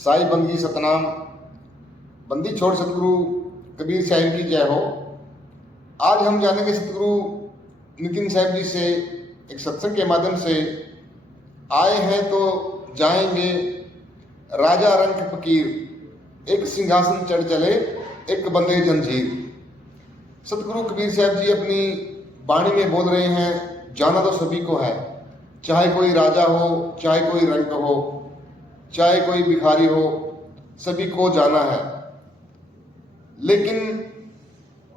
साई बंदगी सतनाम। बंदी छोड़ सतगुरु कबीर साहिब की जय हो। आज हम जानेंगे सतगुरु नितिन साहिब जी से एक सत्संग के माध्यम से। आए हैं तो जाएंगे राजा रंक फकीर, एक सिंहासन चढ़ चले एक बंदे जंजीर। सतगुरु कबीर साहब जी अपनी वाणी में बोल रहे हैं, जाना तो सभी को है, चाहे कोई राजा हो, चाहे कोई रंक हो, चाहे कोई भिखारी हो, सभी को जाना है। लेकिन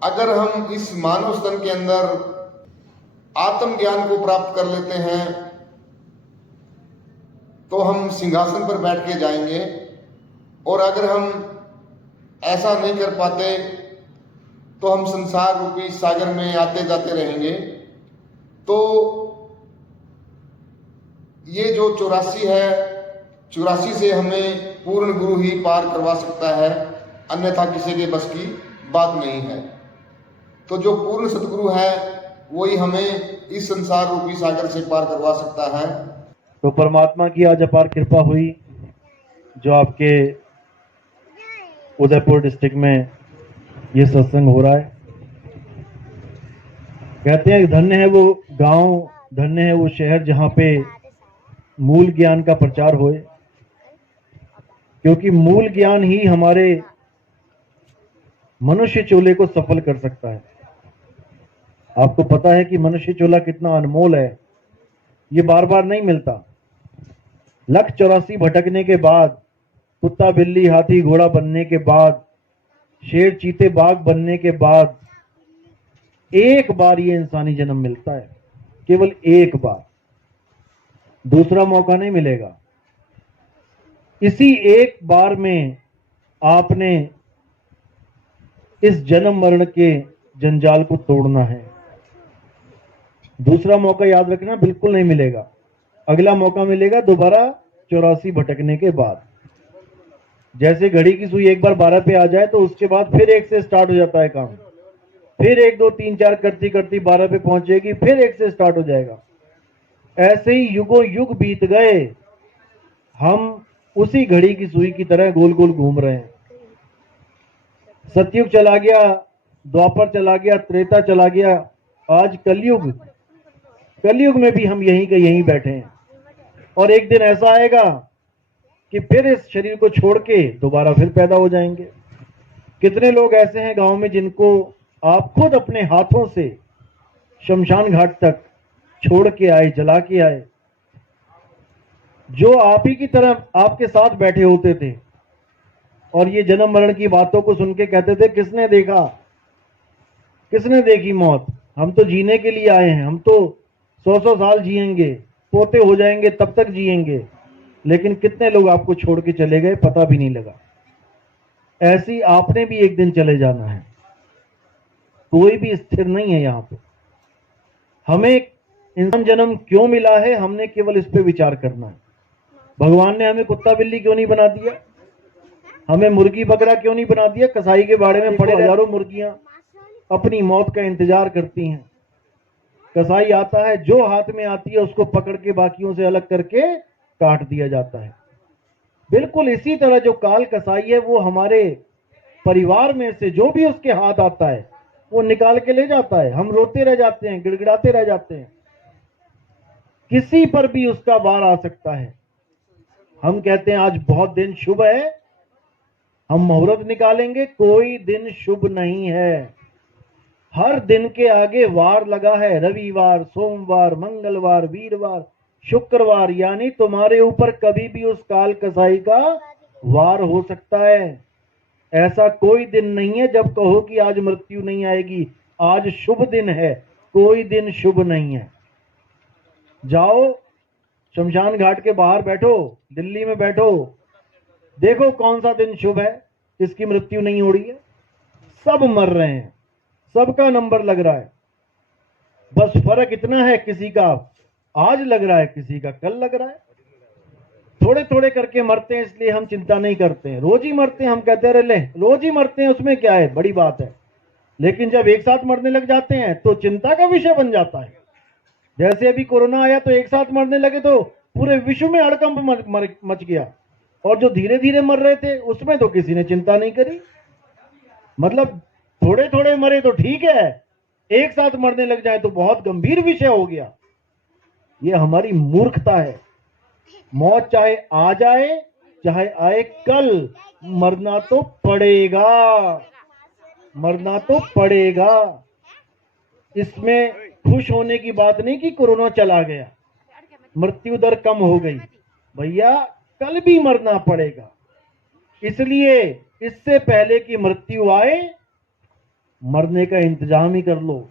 अगर हम इस मानव तन के अंदर आत्मज्ञान को प्राप्त कर लेते हैं तो हम सिंहासन पर बैठ के जाएंगे, और अगर हम ऐसा नहीं कर पाते तो हम संसार रूपी सागर में आते जाते रहेंगे। तो ये जो 84 है, 84 से हमें पूर्ण गुरु ही पार करवा सकता है, अन्यथा किसी के बस की बात नहीं है। तो जो पूर्ण सतगुरु है वही हमें इस संसार रूपी सागर से पार करवा सकता है। तो परमात्मा की आज अपार कृपा हुई, जो आपके उदयपुर डिस्ट्रिक्ट में ये सत्संग हो रहा है। कहते हैं धन्य है वो गांव, धन्य है वो शहर जहां पे मूल ज्ञान का प्रचार होए, क्योंकि मूल ज्ञान ही हमारे मनुष्य चोले को सफल कर सकता है। आपको पता है कि मनुष्य चोला कितना अनमोल है, ये बार बार नहीं मिलता। 184 भटकने के बाद, कुत्ता बिल्ली हाथी घोड़ा बनने के बाद, शेर चीते बाघ बनने के बाद एक बार ये इंसानी जन्म मिलता है, केवल एक बार, दूसरा मौका नहीं मिलेगा। इसी एक बार में आपने इस जन्म मरण के जंजाल को तोड़ना है। दूसरा मौका याद रखना बिल्कुल नहीं मिलेगा। अगला मौका मिलेगा दोबारा 84 भटकने के बाद। जैसे घड़ी की सुई एक बार 12 पे आ जाए तो उसके बाद फिर 1 से स्टार्ट हो जाता है काम, फिर 1 2 3 4 करती करती 12 पे पहुंचेगी, फिर 1 से स्टार्ट हो जाएगा। ऐसे ही युगों युग बीत गए, हम उसी घड़ी की सुई की तरह गोल गोल घूम रहे हैं। सतयुग चला गया, द्वापर चला गया, त्रेता चला गया, आज कलयुग। कलयुग में भी हम यहीं के यहीं बैठे हैं, और एक दिन ऐसा आएगा कि फिर इस शरीर को छोड़ के दोबारा फिर पैदा हो जाएंगे। कितने लोग ऐसे हैं गांव में जिनको आप खुद अपने हाथों से शमशान घाट तक छोड़ के आए, जला के आए, जो आप ही की तरह आपके साथ बैठे होते थे, और ये जन्म मरण की बातों को सुन के कहते थे, किसने देखा, किसने देखी मौत, हम तो जीने के लिए आए हैं, हम तो 100 साल जिएंगे, पोते हो जाएंगे, तब तक जिएंगे। लेकिन कितने लोग आपको छोड़ के चले गए, पता भी नहीं लगा। ऐसी आपने भी एक दिन चले जाना है। कोई भी स्थिर नहीं है यहाँ पे। हमें इंसान जन्म क्यों मिला है, हमने केवल इस पे विचार करना है। भगवान ने हमें कुत्ता बिल्ली क्यों नहीं बना दिया, हमें मुर्गी बकरा क्यों नहीं बना दिया। कसाई के बाड़े में पड़े हजारों मुर्गियां अपनी मौत का इंतजार करती हैं। कसाई आता है, जो हाथ में आती है उसको पकड़ के बाकियों से अलग करके काट दिया जाता है। बिल्कुल इसी तरह जो काल कसाई है, वो हमारे परिवार में से जो भी उसके हाथ आता है वो निकाल के ले जाता है। हम रोते रह जाते हैं, गिड़गिड़ाते रह जाते हैं। किसी पर भी उसका वार आ सकता है। हम कहते हैं आज बहुत दिन शुभ है, हम मुहूर्त निकालेंगे, कोई दिन शुभ नहीं है। हर दिन के आगे वार लगा है, रविवार, सोमवार, मंगलवार, वीरवार, शुक्रवार, यानी तुम्हारे ऊपर कभी भी उस काल कसाई का वार हो सकता है। ऐसा कोई दिन नहीं है जब कहो कि आज मृत्यु नहीं आएगी, आज शुभ दिन है, कोई दिन शुभ नहीं है। जाओ शमशान घाट के बाहर बैठो, दिल्ली में बैठो, देखो कौन सा दिन शुभ है, किसकी मृत्यु नहीं हो रही है। सब मर रहे हैं, सबका नंबर लग रहा है। बस फर्क इतना है, किसी का आज लग रहा है, किसी का कल लग रहा है। थोड़े थोड़े करके मरते हैं, इसलिए हम चिंता नहीं करते हैं। रोज ही मरते हैं, हम कहते रहे ले रोज ही मरते हैं, उसमें क्या है, बड़ी बात है। लेकिन जब एक साथ मरने लग जाते हैं तो चिंता का विषय बन जाता है। जैसे अभी कोरोना आया तो एक साथ मरने लगे तो पूरे विश्व में हड़कंप मच गया। और जो धीरे धीरे मर रहे थे उसमें तो किसी ने चिंता नहीं करी। मतलब थोड़े थोड़े मरे तो ठीक है, एक साथ मरने लग जाए तो बहुत गंभीर विषय हो गया। ये हमारी मूर्खता है। मौत चाहे आ जाए चाहे आए कल, मरना तो पड़ेगा, मरना तो पड़ेगा। इसमें खुश होने की बात नहीं कि कोरोना चला गया, मृत्यु दर कम हो गई। भैया कल भी मरना पड़ेगा, इसलिए इससे पहले कि मृत्यु आए मरने का इंतजाम ही कर लो।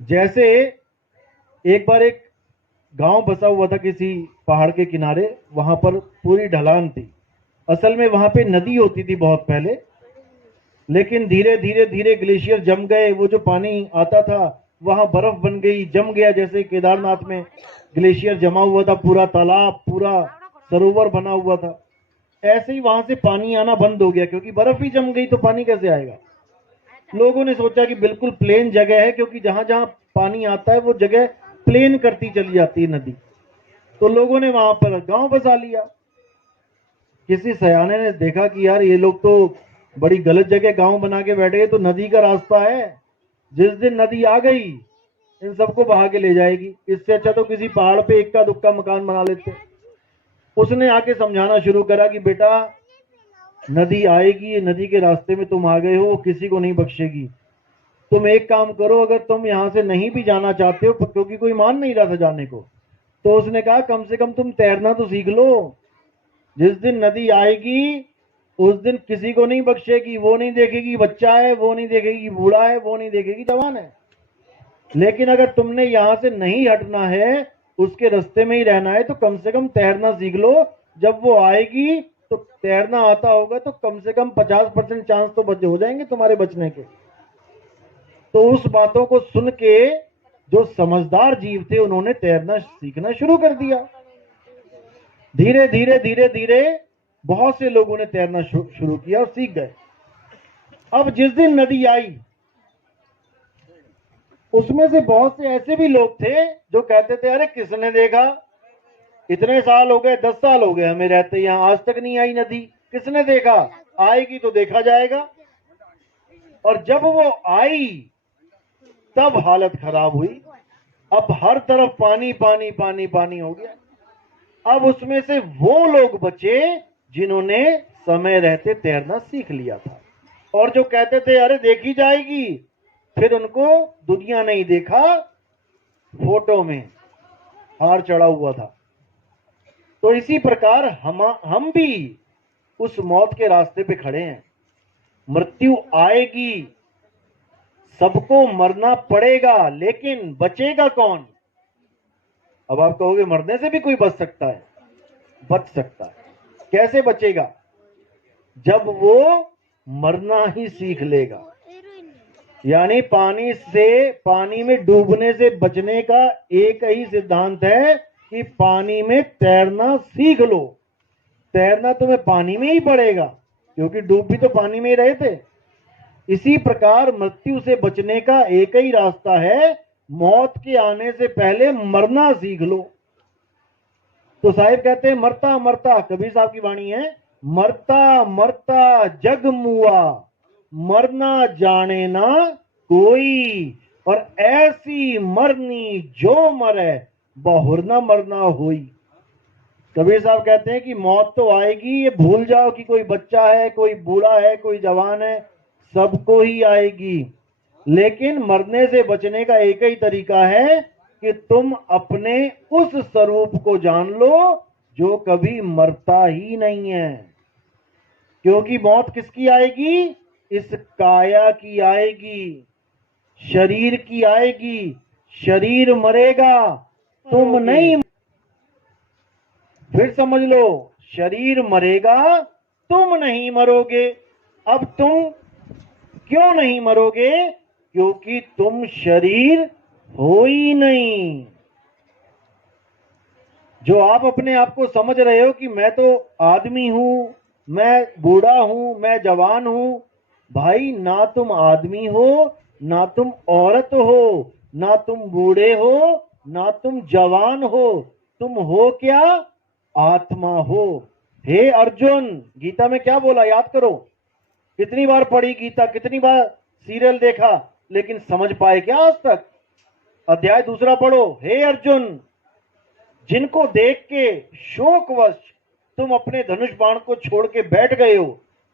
जैसे एक बार एक गांव बसा हुआ था किसी पहाड़ के किनारे, वहां पर पूरी ढलान थी। असल में वहां पे नदी होती थी बहुत पहले, लेकिन धीरे धीरे धीरे ग्लेशियर जम गए। वो जो पानी आता था वहां बर्फ बन गई, जम गया। जैसे केदारनाथ में ग्लेशियर जमा हुआ था, पूरा तालाब, पूरा सरोवर बना हुआ था, ऐसे ही वहां से पानी आना बंद हो गया, क्योंकि बर्फ ही जम गई तो पानी कैसे आएगा। लोगों ने सोचा कि बिल्कुल प्लेन जगह है, क्योंकि जहां जहां पानी आता है वो जगह प्लेन करती चली जाती है नदी, तो लोगों ने वहां पर गांव बसा लिया। किसी सयाने ने देखा कि यार ये लोग तो बड़ी गलत जगह गांव बना के बैठे हैं, तो नदी का रास्ता है, जिस दिन नदी आ गई इन सबको बहा के ले जाएगी, इससे अच्छा तो किसी पहाड़ पे इक्का दुक्का मकान बना लेते। उसने आके समझाना शुरू करा कि बेटा नदी आएगी, नदी के रास्ते में तुम आ गए हो, वो किसी को नहीं बख्शेगी। तुम एक काम करो, अगर तुम यहां से नहीं भी जाना चाहते हो, क्योंकि कोई मान नहीं रहा था जाने को, तो उसने कहा कम से कम तुम तैरना तो सीख लो। जिस दिन नदी आएगी उस दिन किसी को नहीं बख्शेगी, वो नहीं देखेगी बच्चा है, वो नहीं देखेगी बूढ़ा है, वो नहीं देखेगी जवान है। लेकिन अगर तुमने यहां से नहीं हटना है, उसके रास्ते में ही रहना है, तो कम से कम तैरना सीख लो। जब वो आएगी तो तैरना आता होगा तो कम से कम 50% चांस तो बचे हो जाएंगे तुम्हारे बचने के। तो उस बातों को सुन के जो समझदार जीव थे उन्होंने तैरना सीखना शुरू कर दिया। धीरे धीरे धीरे धीरे बहुत से लोगों ने तैरना शुरू किया और सीख गए। अब जिस दिन नदी आई उसमें से बहुत से ऐसे भी लोग थे जो कहते थे अरे किसने देखा, इतने साल हो गए, 10 साल हो गए हमें रहते यहाँ, आज तक नहीं आई नदी, किसने देखा, आएगी तो देखा जाएगा। और जब वो आई तब हालत खराब हुई। अब हर तरफ पानी पानी पानी पानी हो गया। अब उसमें से वो लोग बचे जिन्होंने समय रहते तैरना सीख लिया था, और जो कहते थे अरे देखी जाएगी, फिर उनको दुनिया नहीं देखा, फोटो में हार चढ़ा हुआ था। तो इसी प्रकार हम भी उस मौत के रास्ते पे खड़े हैं। मृत्यु आएगी, सबको मरना पड़ेगा, लेकिन बचेगा कौन। अब आप कहोगे मरने से भी कोई बच सकता है, बच सकता है। कैसे बचेगा, जब वो मरना ही सीख लेगा। यानी पानी में डूबने से बचने का एक ही सिद्धांत है कि पानी में तैरना सीख लो। तैरना तुम्हें पानी में ही पड़ेगा, क्योंकि डूब भी तो पानी में ही रहे थे। इसी प्रकार मृत्यु से बचने का एक ही रास्ता है, मौत के आने से पहले मरना सीख लो। तो साहिब कहते हैं मरता मरता, कबीर साहब की वाणी है, मरता मरता जग मुआ, मरना जाने ना कोई, और ऐसी मरनी जो मरे बहुर ना मरना होई। कबीर साहब कहते हैं कि मौत तो आएगी, ये भूल जाओ कि कोई बच्चा है, कोई बूढ़ा है, कोई जवान है, सबको ही आएगी। लेकिन मरने से बचने का एक ही तरीका है कि तुम अपने उस स्वरूप को जान लो जो कभी मरता ही नहीं है। क्योंकि मौत किसकी आएगी, इस काया की आएगी, शरीर की आएगी। शरीर मरेगा, तुम नहीं। फिर समझ लो, शरीर मरेगा, तुम नहीं मरोगे। अब तुम क्यों नहीं मरोगे, क्योंकि तुम शरीर हो ही नहीं। जो आप अपने आप को समझ रहे हो कि मैं तो आदमी हूं, मैं बूढ़ा हूं, मैं जवान हूं, भाई ना तुम आदमी हो, ना तुम औरत हो, ना तुम बूढ़े हो, ना तुम जवान हो। तुम हो क्या, आत्मा हो। हे अर्जुन, गीता में क्या बोला याद करो। कितनी बार पढ़ी गीता, कितनी बार सीरियल देखा, लेकिन समझ पाए क्या आज तक? अध्याय 2 पढ़ो। हे अर्जुन, जिनको देख के शोकवश तुम अपने धनुष बाण को छोड़ के बैठ गए हो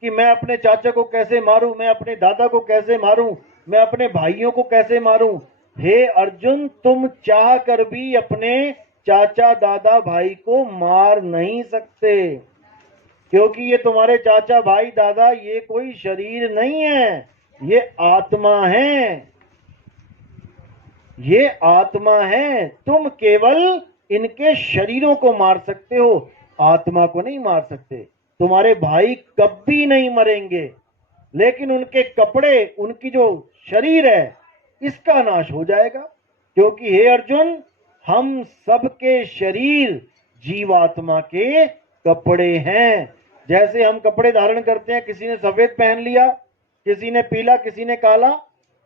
कि मैं अपने चाचा को कैसे मारूं, मैं अपने दादा को कैसे मारूं, मैं अपने भाइयों को कैसे मारूं। हे अर्जुन, तुम चाह कर भी अपने चाचा दादा भाई को मार नहीं सकते, क्योंकि ये तुम्हारे चाचा भाई दादा ये कोई शरीर नहीं है, ये आत्मा है, ये आत्मा है। तुम केवल इनके शरीरों को मार सकते हो, आत्मा को नहीं मार सकते। तुम्हारे भाई कभी नहीं मरेंगे, लेकिन उनके कपड़े, उनकी जो शरीर है, इसका नाश हो जाएगा। क्योंकि हे अर्जुन, हम सबके शरीर जीवात्मा के कपड़े हैं। जैसे हम कपड़े धारण करते हैं, किसी ने सफेद पहन लिया, किसी ने पीला, किसी ने काला,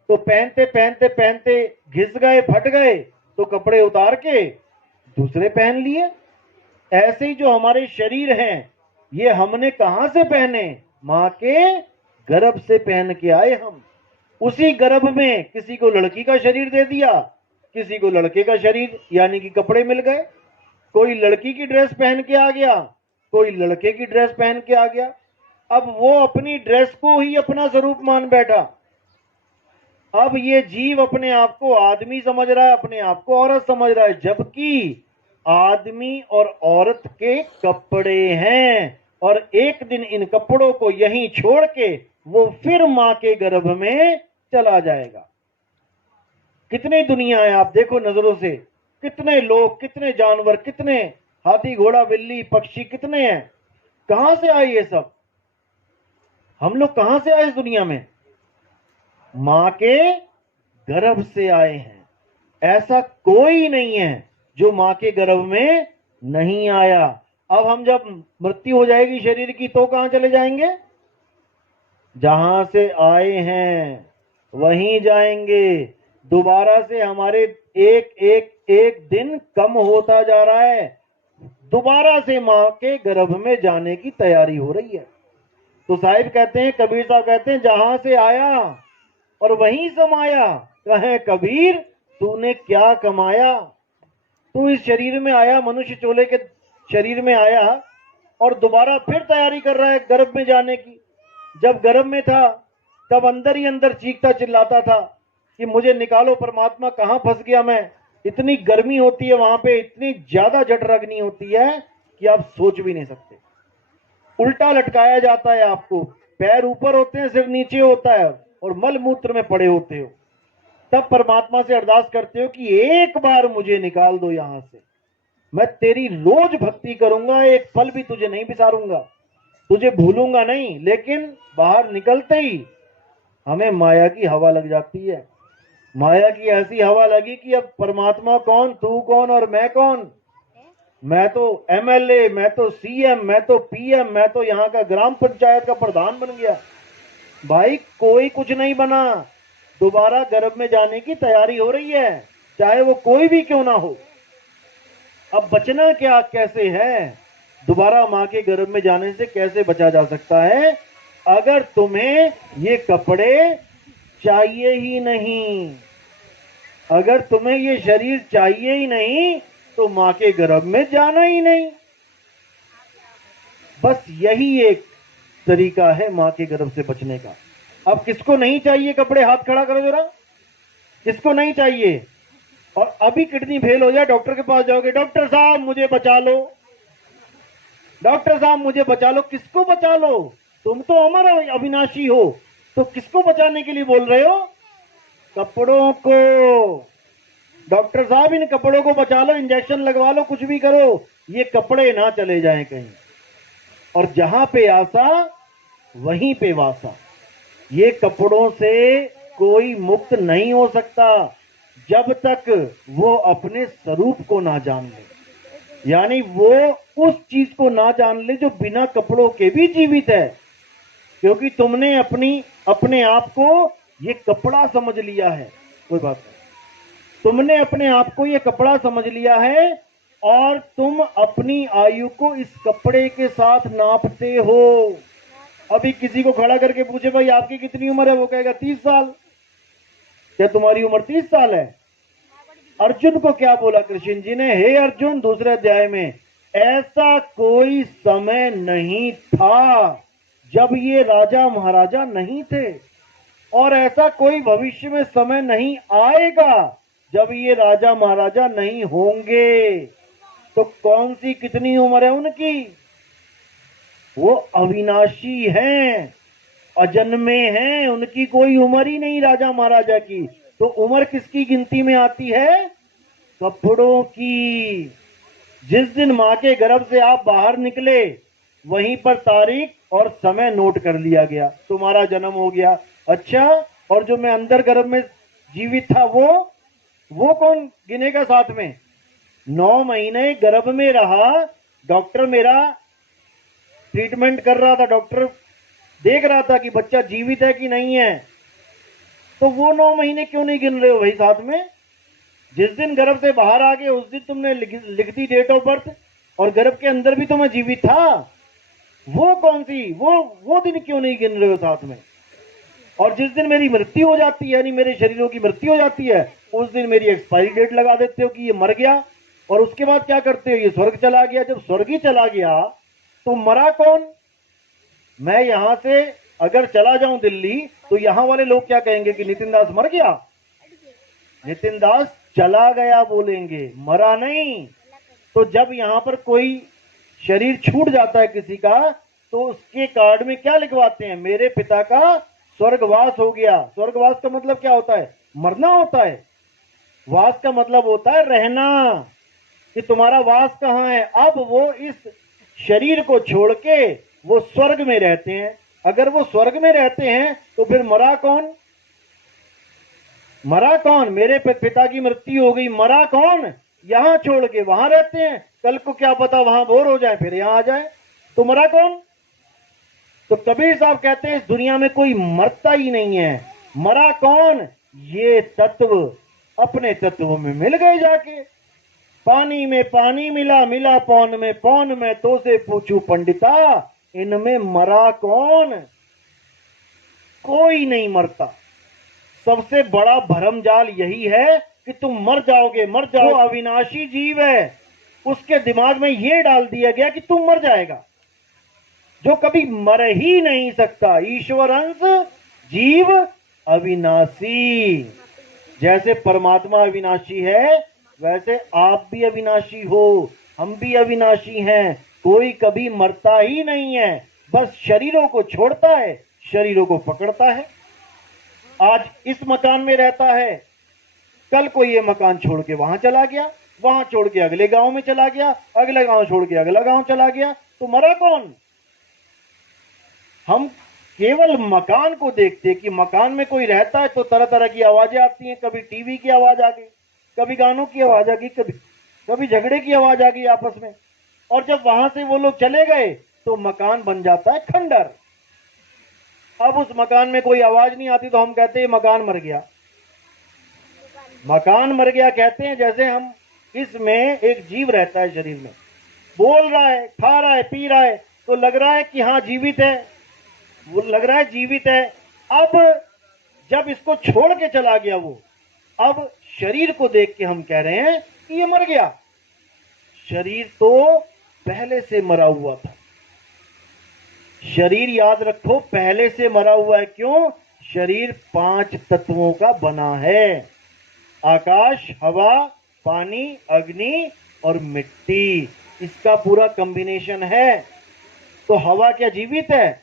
तो पहनते पहनते पहनते घिस गए, फट गए, तो कपड़े उतार के दूसरे पहन लिए। ऐसे ही जो हमारे शरीर हैं, ये हमने कहां से पहने? मां के गर्भ से पहन के आए हम। उसी गर्भ में किसी को लड़की का शरीर दे दिया, किसी को लड़के का शरीर, यानी कि कपड़े मिल गए। कोई लड़की की ड्रेस पहन के आ गया, कोई लड़के की ड्रेस पहन के आ गया। अब वो अपनी ड्रेस को ही अपना स्वरूप मान बैठा। अब ये जीव अपने आप को आदमी समझ रहा है, अपने आप को औरत समझ रहा है, जबकि आदमी और औरत के कपड़े हैं। और एक दिन इन कपड़ों को यहीं छोड़ के वो फिर मां के गर्भ में चला जाएगा। कितनी दुनिया है, आप देखो नजरों से, कितने लोग, कितने जानवर, कितने हाथी घोड़ा बिल्ली पक्षी कितने हैं। कहां से आए ये सब? हम लोग कहां से आए इस दुनिया में? मां के गर्भ से आए हैं। ऐसा कोई नहीं है जो मां के गर्भ में नहीं आया। अब हम जब मृत्यु हो जाएगी शरीर की, तो कहां चले जाएंगे? जहां से आए हैं वहीं जाएंगे। दोबारा से हमारे एक दिन कम होता जा रहा है। दोबारा से मां के गर्भ में जाने की तैयारी हो रही है। तो साहिब कहते हैं, कबीर साहब कहते हैं, जहां से आया और वहीं समाया, कहे कबीर तूने क्या कमाया। तू इस शरीर में आया, मनुष्य चोले के शरीर में आया, और दोबारा फिर तैयारी कर रहा है गर्भ में जाने की। जब गर्भ में था तब अंदर ही अंदर चीखता चिल्लाता था कि मुझे निकालो परमात्मा, कहां फंस गया मैं। इतनी गर्मी होती है वहां पे, इतनी ज्यादा जठराग्नि होती है कि आप सोच भी नहीं सकते। उल्टा लटकाया जाता है आपको, पैर ऊपर होते हैं, सिर नीचे होता है, और मल मूत्र में पड़े होते हो। तब परमात्मा से अरदास करते हो कि एक बार मुझे निकाल दो यहां से, मैं तेरी रोज भक्ति करूंगा, एक पल भी तुझे नहीं बिसारूंगा, तुझे भूलूंगा नहीं। लेकिन बाहर निकलते ही हमें माया की हवा लग जाती है। माया की ऐसी हवा लगी कि अब परमात्मा कौन, तू कौन और मैं कौन। मैं तो एमएलए, मैं तो सीएम, मैं तो पीएम, मैं तो यहाँ का ग्राम पंचायत का प्रधान बन गया। भाई कोई कुछ नहीं बना। दोबारा गर्भ में जाने की तैयारी हो रही है, चाहे वो कोई भी क्यों ना हो। अब बचना क्या कैसे है? दोबारा मां के गर्भ में जाने से कैसे बचा जा सकता है? अगर तुम्हें ये कपड़े चाहिए ही नहीं, अगर तुम्हें ये शरीर चाहिए ही नहीं, तो मां के गर्भ में जाना ही नहीं। बस यही एक तरीका है मां के गर्भ से बचने का। अब किसको नहीं चाहिए कपड़े? हाथ खड़ा करो जरा, किसको नहीं चाहिए? और अभी किडनी फेल हो जाए, डॉक्टर के पास जाओगे, डॉक्टर साहब मुझे बचा लो, डॉक्टर साहब मुझे बचा लो। किसको बचा लो? तुम तो अमर अविनाशी हो, तो किसको बचाने के लिए बोल रहे हो? कपड़ों को। डॉक्टर साहब इन कपड़ों को बचा लो, इंजेक्शन लगवा लो, कुछ भी करो, ये कपड़े ना चले जाएं कहीं। और जहां पे आशा वहीं पे वासा। ये कपड़ों से कोई मुक्त नहीं हो सकता जब तक वो अपने स्वरूप को ना जान ले, यानी वो उस चीज को ना जान ले जो बिना कपड़ों के भी जीवित है। क्योंकि तुमने अपने आप को ये कपड़ा समझ लिया है। कोई बात नहीं, तुमने अपने आप को ये कपड़ा समझ लिया है और तुम अपनी आयु को इस कपड़े के साथ नापते हो। अभी किसी को खड़ा करके पूछे भाई आपकी कितनी उम्र है, वो कहेगा 30 साल। क्या तुम्हारी उम्र 30 साल है? अर्जुन को क्या बोला कृष्ण जी ने? हे अर्जुन, दूसरे अध्याय में, ऐसा कोई समय नहीं था जब ये राजा महाराजा नहीं थे, और ऐसा कोई भविष्य में समय नहीं आएगा जब ये राजा महाराजा नहीं होंगे। तो कौन सी कितनी उम्र है उनकी? वो अविनाशी हैं, अजन्मे हैं, उनकी कोई उम्र ही नहीं राजा महाराजा की। तो उम्र किसकी गिनती में आती है? कपड़ों की। जिस दिन मां के गर्भ से आप बाहर निकले, वहीं पर तारीख और समय नोट कर लिया गया, तुम्हारा जन्म हो गया। अच्छा, और जो मैं अंदर गर्भ में जीवित था वो कौन गिनेगा साथ में? 9 महीने गर्भ में रहा, डॉक्टर मेरा ट्रीटमेंट कर रहा था, डॉक्टर देख रहा था कि बच्चा जीवित है कि नहीं है। तो वो 9 महीने क्यों नहीं गिन रहे हो भाई साथ में? जिस दिन गर्भ से बाहर आ गए उस दिन तुमने लिख दी डेट ऑफ बर्थ, और गर्भ के अंदर भी तो मैं जीवित था। वो कौन सी, वो दिन क्यों नहीं गिन रहे हो साथ में? और जिस दिन मेरी मृत्यु हो जाती है, यानी मेरे शरीरों की मृत्यु हो जाती है, उस दिन मेरी एक्सपायरी डेट लगा देते हो कि ये मर गया। और उसके बाद क्या करते हो? ये स्वर्ग चला गया। जब स्वर्ग ही चला गया तो मरा कौन? मैं यहां से अगर चला जाऊं दिल्ली, तो यहां वाले लोग क्या कहेंगे कि नितिन दास मर गया। नितिन दास चला गया बोलेंगे, मरा नहीं। तो जब यहां पर कोई शरीर छूट जाता है किसी का, तो उसके कार्ड में क्या लिखवाते हैं? मेरे पिता का स्वर्गवास हो गया। स्वर्गवास का मतलब क्या होता है? मरना होता है। वास का मतलब होता है रहना, कि तुम्हारा वास कहां है। अब वो इस शरीर को छोड़ के वो स्वर्ग में रहते हैं। अगर वो स्वर्ग में रहते हैं तो फिर मरा कौन? मरा कौन? मेरे पिता की मृत्यु हो गई, मरा कौन? यहां छोड़ के वहां रहते हैं। कल को क्या पता वहां बोर हो जाए फिर यहां आ जाए, तो मरा कौन? तो कबीर साहब कहते हैं इस दुनिया में कोई मरता ही नहीं है। मरा कौन? ये तत्व अपने तत्व में मिल गए जाके। पानी में पानी मिला, मिला पौन में तो से पूछू पंडिता, इनमें मरा कौन? कोई नहीं मरता। सबसे बड़ा भरमजाल यही है कि तुम मर जाओगे, मर जाओ। जो अविनाशी जीव है उसके दिमाग में यह डाल दिया गया कि तुम मर जाएगा, जो कभी मर ही नहीं सकता। ईश्वर अंश, जीव अविनाशी। जैसे परमात्मा अविनाशी है, वैसे आप भी अविनाशी हो, हम भी अविनाशी हैं। कोई कभी मरता ही नहीं है, बस शरीरों को छोड़ता है, शरीरों को पकड़ता है। आज इस मकान में रहता है, कल को ये मकान छोड़ के वहां चला गया, वहां छोड़ के अगले गांव में चला गया, अगले गांव छोड़ के अगला गांव चला गया, तो मरा कौन? हम केवल मकान को देखते कि मकान में कोई रहता है तो तरह तरह की आवाजें आती हैं। कभी टीवी की आवाज आ गई, कभी गानों की आवाज आ गई, कभी झगड़े की आवाज आ गई आपस में। और जब वहां से वो लोग चले गए तो मकान बन जाता है खंडर। अब उस मकान में कोई आवाज नहीं आती तो हम कहते हैं मकान मर गया। मकान मर गया कहते हैं जैसे हम इसमें एक जीव रहता है शरीर में, बोल रहा है, खा रहा है, पी रहा है, तो लग रहा है कि हाँ जीवित है, वो लग रहा है जीवित है। अब जब इसको छोड़ के चला गया वो, अब शरीर को देख के हम कह रहे हैं कि ये मर गया। शरीर तो पहले से मरा हुआ था। शरीर याद रखो पहले से मरा हुआ है। क्यों? शरीर 5 तत्वों का बना है, आकाश, हवा, पानी, अग्नि और मिट्टी। इसका पूरा कॉम्बिनेशन है। तो हवा क्या जीवित है?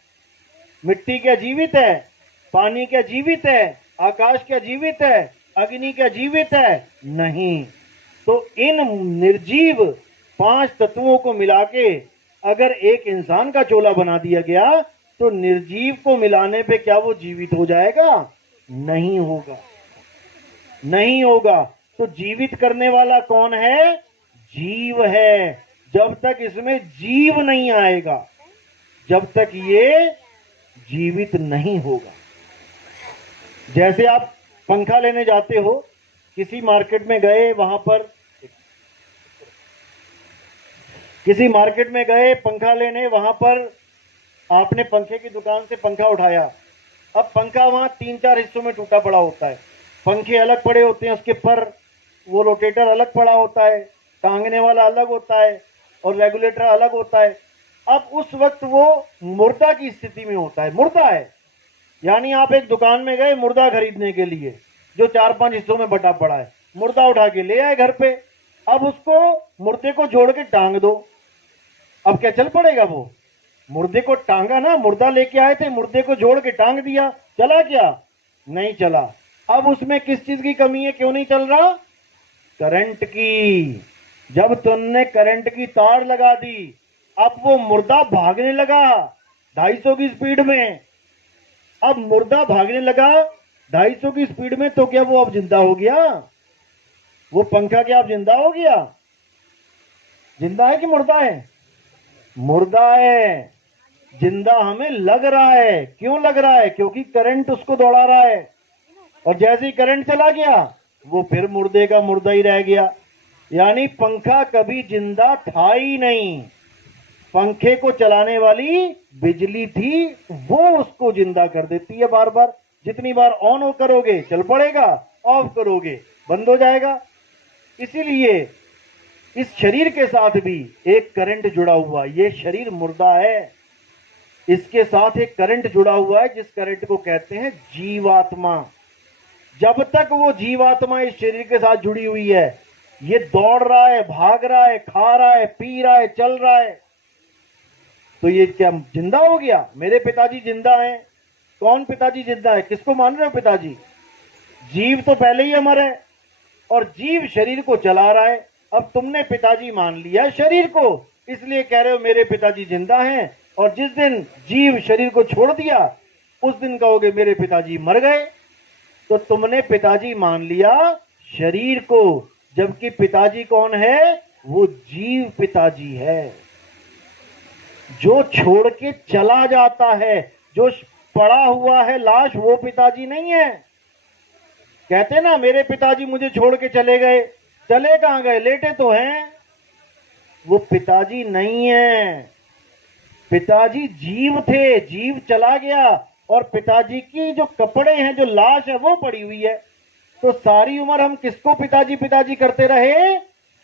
मिट्टी क्या जीवित है? पानी क्या जीवित है? आकाश क्या जीवित है? अग्नि क्या जीवित है? नहीं। तो इन निर्जीव 5 तत्वों को मिला के अगर एक इंसान का चोला बना दिया गया, तो निर्जीव को मिलाने पे क्या वो जीवित हो जाएगा? नहीं होगा, नहीं होगा। तो जीवित करने वाला कौन है? जीव है। जब तक इसमें जीव नहीं आएगा, जब तक ये जीवित नहीं होगा। जैसे आप पंखा लेने जाते हो, किसी मार्केट में गए, वहां पर किसी मार्केट में गए पंखा लेने, वहां पर आपने पंखे की दुकान से पंखा उठाया। अब पंखा वहां 3-4 हिस्सों में टूटा पड़ा होता है, पंखे अलग पड़े होते हैं, उसके पर वो रोटेटर अलग पड़ा होता है, टांगने वाला अलग होता है और रेगुलेटर अलग होता है। अब उस वक्त वो मुर्दा की स्थिति में होता है, मुर्दा है। यानी आप एक दुकान में गए मुर्दा खरीदने के लिए, जो 4-5 हिस्सों में बटा पड़ा है, मुर्दा उठा के ले आए घर पे। अब उसको, मुर्दे को जोड़ के टांग दो, अब क्या चल पड़ेगा? वो मुर्दे को टांगा ना, मुर्दा लेके आए थे, मुर्दे को जोड़ के टांग दिया, चला क्या? नहीं चला। अब उसमें किस चीज की कमी है, क्यों नहीं चल रहा? करंट की। जब तुमने करंट की तार लगा दी, अब वो मुर्दा भागने लगा 250 की स्पीड में। अब मुर्दा भागने लगा 250 की स्पीड में, तो क्या वो अब जिंदा हो गया? वो पंखा क्या अब जिंदा हो गया? जिंदा है कि मुर्दा है? मुर्दा है। जिंदा हमें लग रहा है। क्यों लग रहा है? क्योंकि करंट उसको दौड़ा रहा है, और जैसे ही करंट चला गया वो फिर मुर्दे का मुर्दा ही रह गया। यानी पंखा कभी जिंदा था ही नहीं। पंखे को चलाने वाली बिजली थी, वो उसको जिंदा कर देती है बार बार। जितनी बार ऑन करोगे चल पड़ेगा, ऑफ करोगे बंद हो जाएगा। इसीलिए इस शरीर के साथ भी एक करंट जुड़ा हुआ, ये शरीर मुर्दा है, इसके साथ एक करंट जुड़ा हुआ है, जिस करंट को कहते हैं जीवात्मा। जब तक वो जीवात्मा इस शरीर के साथ जुड़ी हुई है, ये दौड़ रहा है, भाग रहा है, खा रहा है, पी रहा है, चल रहा है, तो ये क्या जिंदा हो गया? मेरे पिताजी जिंदा हैं। कौन पिताजी जिंदा है? किसको मान रहे हो पिताजी? जीव तो पहले ही अमर है, और जीव शरीर को चला रहा है। अब तुमने पिताजी मान लिया शरीर को, इसलिए कह रहे हो मेरे पिताजी जिंदा हैं, और जिस दिन जीव शरीर को छोड़ दिया उस दिन कहोगे मेरे पिताजी मर गए। तो तुमने पिताजी मान लिया शरीर को, जबकि पिताजी कौन है? वो जीव पिताजी है, जो छोड़ के चला जाता है, जो पड़ा हुआ है लाश, वो पिताजी नहीं है। कहते ना मेरे पिताजी मुझे छोड़ के चले गए, चले कहां गए? लेटे तो हैं। वो पिताजी नहीं है। पिताजी जीव थे, जीव चला गया, और पिताजी की जो कपड़े हैं, जो लाश है, वो पड़ी हुई है। तो सारी उम्र हम किसको पिताजी पिताजी करते रहे?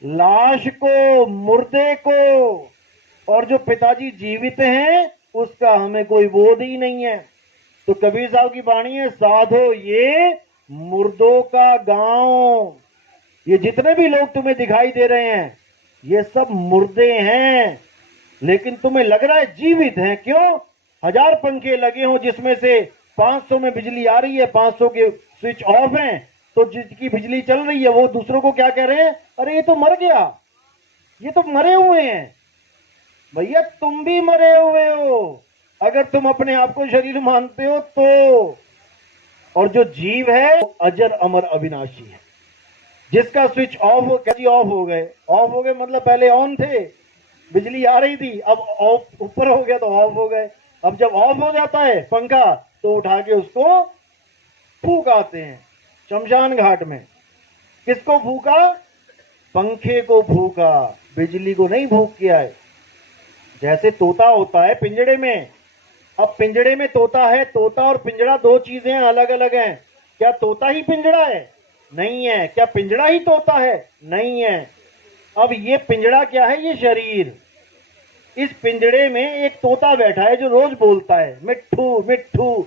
लाश को, मुर्दे को। और जो पिताजी जीवित हैं उसका हमें कोई बोध ही नहीं है। तो कबीर साहब की वाणी है, साधो ये मुर्दों का गांव। ये जितने भी लोग तुम्हें दिखाई दे रहे हैं ये सब मुर्दे हैं, लेकिन तुम्हें लग रहा है जीवित हैं। क्यों? 1000 पंखे लगे हों जिसमें से 500 में बिजली आ रही है, 500 के स्विच ऑफ हैं, तो जिसकी बिजली चल रही है वो दूसरों को क्या कह रहे हैं? अरे ये तो मर गया, ये तो मरे हुए हैं। भैया तुम भी मरे हुए हो, अगर तुम अपने आप को शरीर मानते हो तो। और जो जीव है वो अजर अमर अविनाशी है, जिसका स्विच ऑफ हो गए, ऑफ हो गए मतलब पहले ऑन थे, बिजली आ रही थी, अब ऑफ ऊपर हो गया तो ऑफ हो गए। अब जब ऑफ हो जाता है पंखा तो उठा के उसको फूंक आते हैं शमशान घाट में। किसको फूका? पंखे को फूका, बिजली को नहीं फूक के आए। जैसे तोता होता है पिंजड़े में, अब पिंजड़े में तोता है, तोता और पिंजड़ा दो चीजें अलग अलग हैं। क्या तोता ही पिंजड़ा है? नहीं है। क्या पिंजड़ा ही तोता है? नहीं है। अब ये पिंजड़ा क्या है? ये शरीर। इस पिंजड़े में एक तोता बैठा है जो रोज बोलता है मिट्ठू मिट्ठू।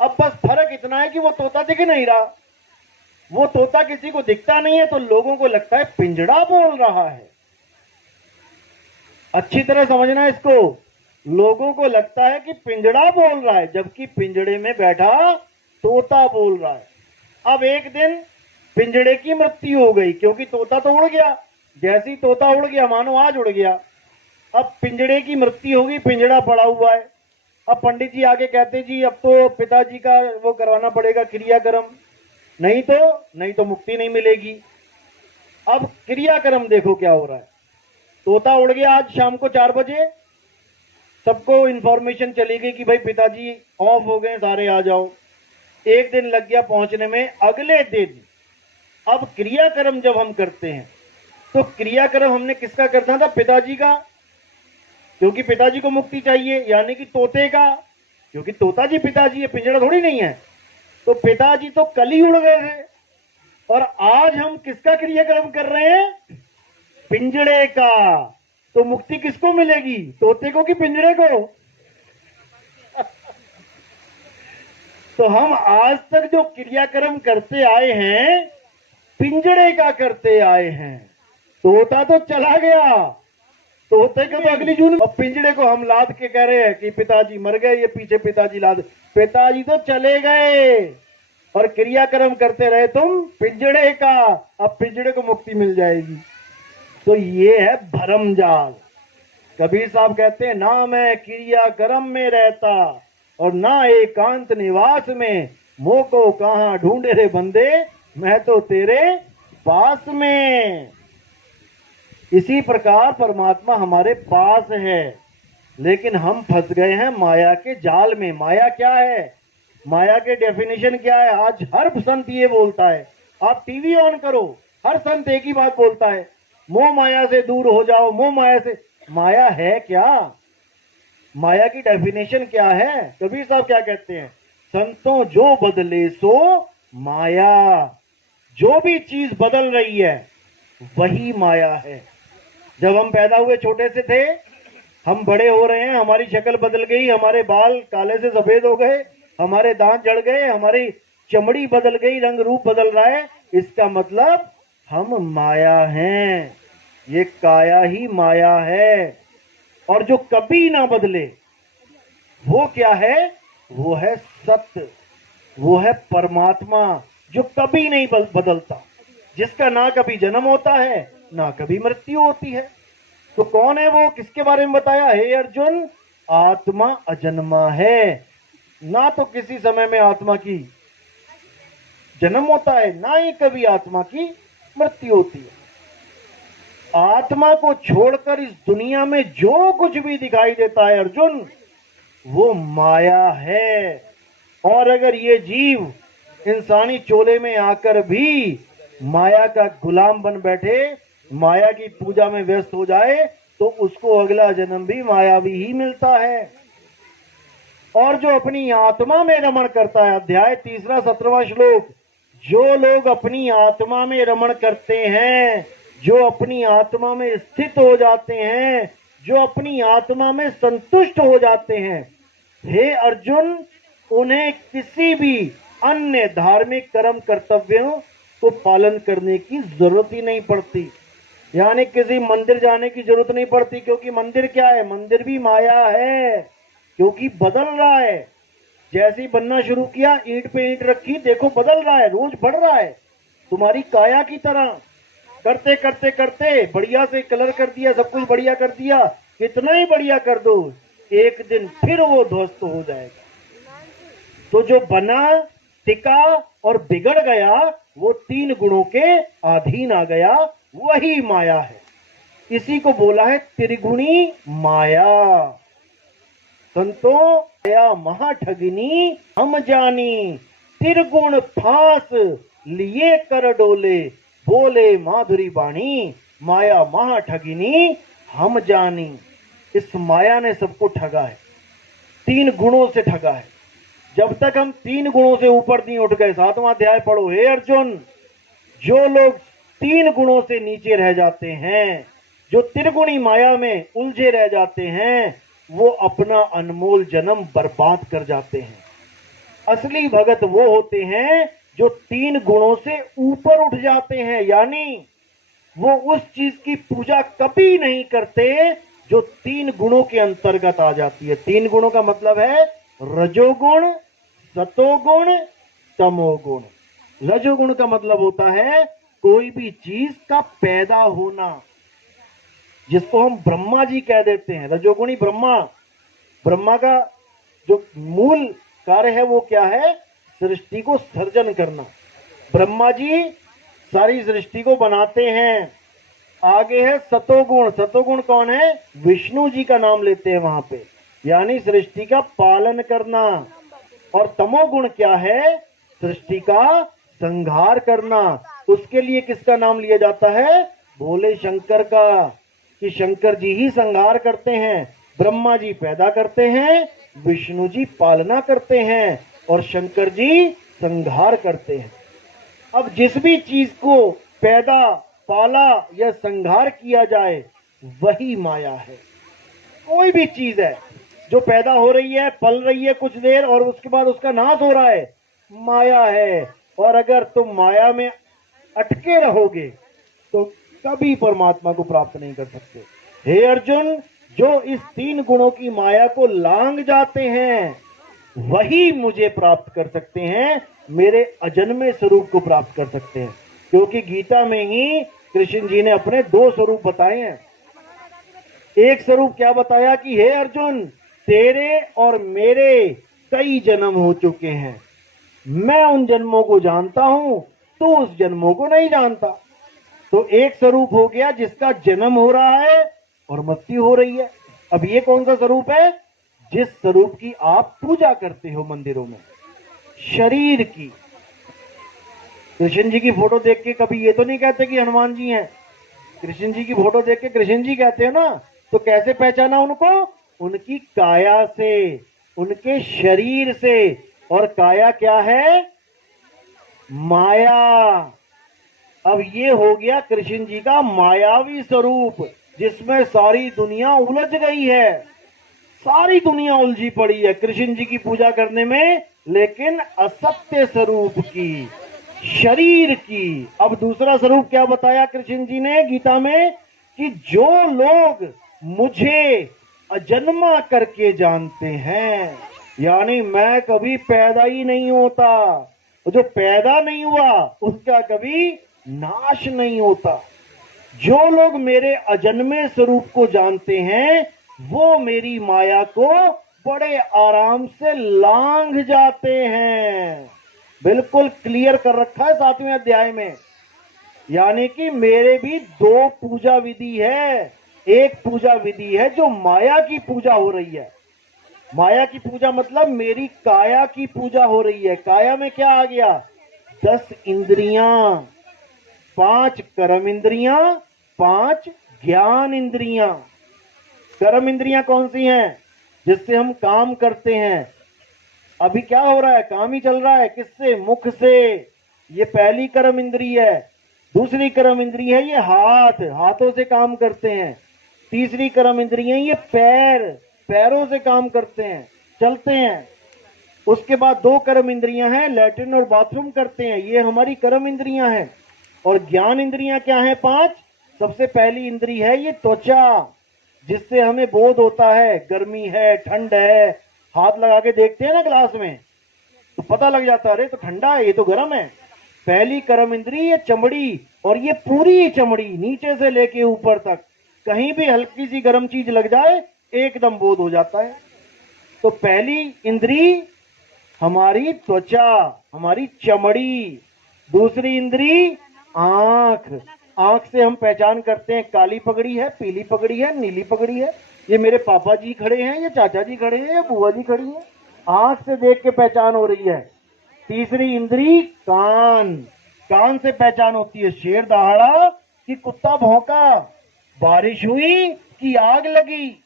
अब बस फर्क इतना है कि वो तोता दिख नहीं रहा, वो तोता किसी को दिखता नहीं है, तो लोगों को लगता है पिंजड़ा बोल रहा है। अच्छी तरह समझना इसको, लोगों को लगता है कि पिंजड़ा बोल रहा है, जबकि पिंजड़े में बैठा तोता बोल रहा है। अब एक दिन पिंजड़े की मृत्यु हो गई, क्योंकि तोता तो उड़ गया। जैसी तोता उड़ गया मानो आज उड़ गया। अब पिंजड़े की मृत्यु होगी, पिंजड़ा पड़ा हुआ है। अब पंडित जी आगे कहते जी अब तो पिताजी का वो करवाना पड़ेगा क्रियाक्रम, नहीं तो मुक्ति नहीं मिलेगी। अब क्रियाक्रम देखो क्या हो रहा है। तोता उड़ गया आज शाम को 4 बजे, सबको इंफॉर्मेशन चली गई कि भाई पिताजी ऑफ हो गए, सारे आ जाओ। एक दिन लग गया पहुंचने में। अगले दिन अब क्रियाक्रम जब हम करते हैं तो क्रियाक्रम हमने किसका करना था? पिताजी का। क्योंकि पिताजी को मुक्ति चाहिए, यानी कि तोते का, क्योंकि तोता जी पिताजी है, पिंजड़ा थोड़ी नहीं है। तो पिताजी तो कल ही उड़ गए थे, और आज हम किसका क्रियाक्रम कर रहे हैं? पिंजड़े का। तो मुक्ति किसको मिलेगी, तोते को कि पिंजड़े को? तो हम आज तक जो क्रियाक्रम करते आए हैं, पिंजड़े का करते आए हैं। तोता तो चला गया, तोते को तो अगली जून, और पिंजड़े को हम लाद के कह रहे हैं कि पिताजी मर गए, ये पीछे पिताजी लाद। पिताजी तो चले गए और क्रियाक्रम करते रहे तुम पिंजड़े का। अब पिंजड़े को मुक्ति मिल जाएगी। तो ये है भरमजाल। कबीर साहब कहते हैं, ना मैं क्रियाक्रम में रहता और ना एकांत निवास में, मोह को कहां ढूंढे रे बंदे, मैं तो तेरे पास में। इसी प्रकार परमात्मा हमारे पास है, लेकिन हम फंस गए हैं माया के जाल में। माया क्या है? माया के डेफिनेशन क्या है? आज हर संत ये बोलता है, आप टीवी ऑन करो, हर संत एक ही बात बोलता है, मोह माया से दूर हो जाओ, मोह माया से। माया है क्या? माया की डेफिनेशन क्या है? कबीर साहब क्या कहते हैं? संतों जो बदले सो माया। जो भी चीज बदल रही है वही माया है। जब हम पैदा हुए छोटे से थे, हम बड़े हो रहे हैं, हमारी शक्ल बदल गई, हमारे बाल काले से सफेद हो गए, हमारे दांत जड़ गए, हमारी चमड़ी बदल गई, रंग रूप बदल रहा है। इसका मतलब हम माया हैं, ये काया ही माया है। और जो कभी ना बदले वो क्या है? वो है सत्य, वो है परमात्मा जो कभी नहीं बदलता, जिसका ना कभी जन्म होता है ना कभी मृत्यु होती है। तो कौन है वो? किसके बारे में बताया? हे अर्जुन, आत्मा अजन्मा है। ना तो किसी समय में आत्मा की जन्म होता है, ना ही कभी आत्मा की मृत्यु होती है। आत्मा को छोड़कर इस दुनिया में जो कुछ भी दिखाई देता है अर्जुन, वो माया है। और अगर ये जीव इंसानी चोले में आकर भी माया का गुलाम बन बैठे, माया की पूजा में व्यस्त हो जाए, तो उसको अगला जन्म भी मायावी ही मिलता है। और जो अपनी आत्मा में रमण करता है, अध्याय 3 17वां श्लोक, जो लोग अपनी आत्मा में रमण करते हैं, जो अपनी आत्मा में स्थित हो जाते हैं, जो अपनी आत्मा में संतुष्ट हो जाते हैं, हे अर्जुन, उन्हें किसी भी अन्य धार्मिक कर्म कर्तव्यों को पालन करने की जरूरत ही नहीं पड़ती। यानी किसी मंदिर जाने की जरूरत नहीं पड़ती, क्योंकि मंदिर क्या है? मंदिर भी माया है, क्योंकि बदल रहा है। जैसी बनना शुरू किया, ईंट पे ईंट रखी, देखो बदल रहा है, रोज बढ़ रहा है, तुम्हारी काया की तरह। करते करते करते बढ़िया से कलर कर दिया, सब कुछ बढ़िया कर दिया, कितना ही बढ़िया कर दो, एक दिन फिर वो ध्वस्त हो जाएगा। तो जो बना, टिका और बिगड़ गया, वो 3 गुणों के अधीन आ गया, वही माया है। इसी को बोला है त्रिगुणी माया। संतो माया महाठगिनी हम जानी, त्रिगुण फांस लिए कर डोले, बोले माधुरी बाणी, माया महाठगिनी हम जानी। इस माया ने सबको ठगा है, 3 गुणों से ठगा है। जब तक हम 3 गुणों से ऊपर नहीं उठ गए, 7वां अध्याय पढ़ो, हे अर्जुन, जो लोग 3 गुणों से नीचे रह जाते हैं, जो त्रिगुणी माया में उलझे रह जाते हैं, वो अपना अनमोल जन्म बर्बाद कर जाते हैं। असली भगत वो होते हैं जो 3 गुणों से ऊपर उठ जाते हैं, यानी वो उस चीज की पूजा कभी नहीं करते जो 3 गुणों के अंतर्गत आ जाती है। 3 गुणों का मतलब है रजोगुण, सतोगुण, तमोगुण। रजोगुण का मतलब होता है कोई भी चीज का पैदा होना, जिसको हम ब्रह्मा जी कह देते हैं, रजोगुणी ब्रह्मा। ब्रह्मा का जो मूल कार्य है वो क्या है? सृष्टि को सर्जन करना। ब्रह्मा जी सारी सृष्टि को बनाते हैं। आगे है सतोगुण। सतोगुण कौन है? विष्णु जी का नाम लेते हैं वहां पे, यानी सृष्टि का पालन करना। और तमोगुण क्या है? सृष्टि का संहार करना। उसके लिए किसका नाम लिया जाता है? भोले शंकर का, कि शंकर जी ही संहार करते हैं। ब्रह्मा जी पैदा करते हैं, विष्णु जी पालना करते हैं और शंकर जी संहार करते हैं। अब जिस भी चीज को पैदा, पाला या संहार किया जाए वही माया है। कोई भी चीज है जो पैदा हो रही है, पल रही है कुछ देर और उसके बाद उसका नाश हो रहा है, माया है। और अगर तुम माया में अटके रहोगे तो कभी परमात्मा को प्राप्त नहीं कर सकते। हे अर्जुन, जो इस 3 गुणों की माया को लांग जाते हैं वही मुझे प्राप्त कर सकते हैं, मेरे अजन्मे स्वरूप को प्राप्त कर सकते हैं। क्योंकि गीता में ही कृष्ण जी ने अपने 2 स्वरूप बताए हैं। एक स्वरूप क्या बताया कि हे अर्जुन, तेरे और मेरे कई जन्म हो चुके हैं, मैं उन जन्मों को जानता हूं, तू उस जन्मों को नहीं जानता। तो एक स्वरूप हो गया जिसका जन्म हो रहा है और मृत्यु हो रही है। अब ये कौन सा स्वरूप है? जिस स्वरूप की आप पूजा करते हो मंदिरों में, शरीर की। कृष्ण जी की फोटो देख के कभी ये तो नहीं कहते कि हनुमान जी हैं। कृष्ण जी की फोटो देख के कृष्ण जी कहते हैं ना, तो कैसे पहचाना उनको? उनकी काया से, उनके शरीर से। और काया क्या है? माया। अब ये हो गया कृष्ण जी का मायावी स्वरूप, जिसमें सारी दुनिया उलझ गई है। सारी दुनिया उलझी पड़ी है कृष्ण जी की पूजा करने में, लेकिन असत्य स्वरूप की, शरीर की। अब दूसरा स्वरूप क्या बताया कृष्ण जी ने गीता में? कि जो लोग मुझे अजन्मा करके जानते हैं, यानी मैं कभी पैदा ही नहीं होता, जो पैदा नहीं हुआ उसका कभी नाश नहीं होता। जो लोग मेरे अजन्मे स्वरूप को जानते हैं वो मेरी माया को बड़े आराम से लांघ जाते हैं। बिल्कुल क्लियर कर रखा है 7वें अध्याय में। यानी कि मेरे भी 2 पूजा विधि है। एक पूजा विधि है जो माया की पूजा हो रही है। माया की पूजा मतलब मेरी काया की पूजा हो रही है। काया में क्या आ गया? 10 इंद्रियां, 5 कर्म इंद्रियां, 5 ज्ञान इंद्रियां। कर्म इंद्रियां कौन सी हैं? जिससे हम काम करते हैं। अभी क्या हो रहा है? काम ही चल रहा है। किससे? मुख से। ये पहली कर्म इंद्री है। दूसरी कर्म इंद्री है ये हाथ, हाथों से काम करते हैं। तीसरी कर्म इंद्री है ये पैर, पैरों से काम करते हैं, चलते हैं। उसके बाद 2 कर्म इंद्रियां हैं, लैट्रिन और बाथरूम करते हैं, ये हमारी कर्म इंद्रियां हैं। और ज्ञान इंद्रियां क्या है? 5। सबसे पहली इंद्री है ये त्वचा, जिससे हमें बोध होता है गर्मी है, ठंड है। हाथ लगा के देखते हैं ना ग्लास में तो पता लग जाता है, अरे तो ठंडा है, ये तो गर्म है। पहली कर्म इंद्री ये चमड़ी, और ये पूरी चमड़ी नीचे से लेके ऊपर तक, कहीं भी हल्की सी गर्म चीज लग जाए एकदम बोध हो जाता है। तो पहली इंद्री हमारी त्वचा, हमारी चमड़ी। दूसरी इंद्री आंख, आंख से हम पहचान करते हैं काली पगड़ी है, पीली पगड़ी है, नीली पगड़ी है, ये मेरे पापा जी खड़े हैं, ये चाचा जी खड़े हैं, ये बुआ जी खड़ी हैं। आंख से देख के पहचान हो रही है। तीसरी इंद्री कान, कान से पहचान होती है शेर दहाड़ा कि कुत्ता भौंका, बारिश हुई कि आग लगी,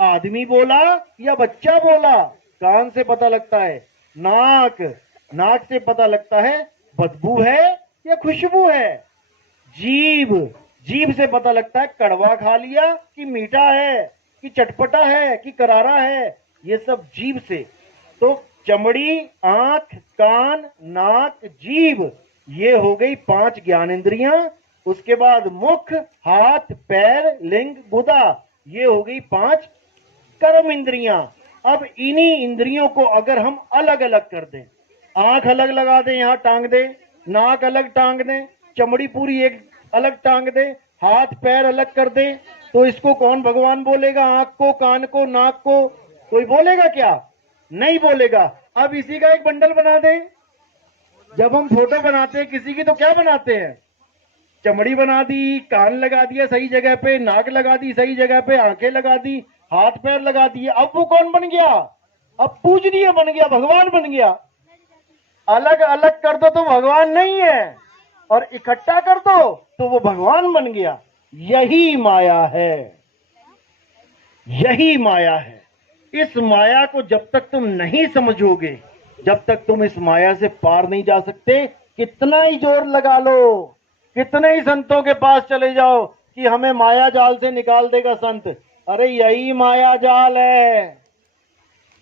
आदमी बोला या बच्चा बोला, कान से पता लगता है। नाक, नाक से पता लगता है बदबू है या खुशबू है। जीभ, जीभ से पता लगता है कड़वा खा लिया कि मीठा है, कि चटपटा है, कि करारा है। ये सब जीभ से। तो चमड़ी, आंख, कान, नाक, जीभ, ये हो गई 5 ज्ञानेंद्रियां। उसके बाद मुख, हाथ, पैर, लिंग, गुदा, ये हो गई 5 कर्म इंद्रियां। अब इन्हीं इंद्रियों को अगर हम अलग अलग कर दें, आंख अलग लगा दें, यहां टांग दें, नाक अलग टांग दें, चमड़ी पूरी एक अलग टांग दें, हाथ पैर अलग कर दें, तो इसको कौन भगवान बोलेगा? आंख को, कान को, नाक को? कोई बोलेगा क्या? नहीं बोलेगा। अब इसी का एक बंडल बना दें। जब हम फोटो बनाते हैं किसी की तो क्या बनाते हैं? चमड़ी बना दी, कान लगा दिया सही जगह पे, नाक लगा दी सही जगह पे, आंखें लगा दी, हाथ पैर लगा दिए। अब वो कौन बन गया? अब पूजनीय बन गया, भगवान बन गया। अलग अलग कर दो तो भगवान नहीं है, और इकट्ठा कर दो तो वो भगवान बन गया। यही माया है। यही माया है। इस माया को जब तक तुम नहीं समझोगे, जब तक तुम इस माया से पार नहीं जा सकते, कितना ही जोर लगा लो, कितने ही संतों के पास चले जाओ कि हमें माया जाल से निकाल देगा संत, अरे यही माया जाल है।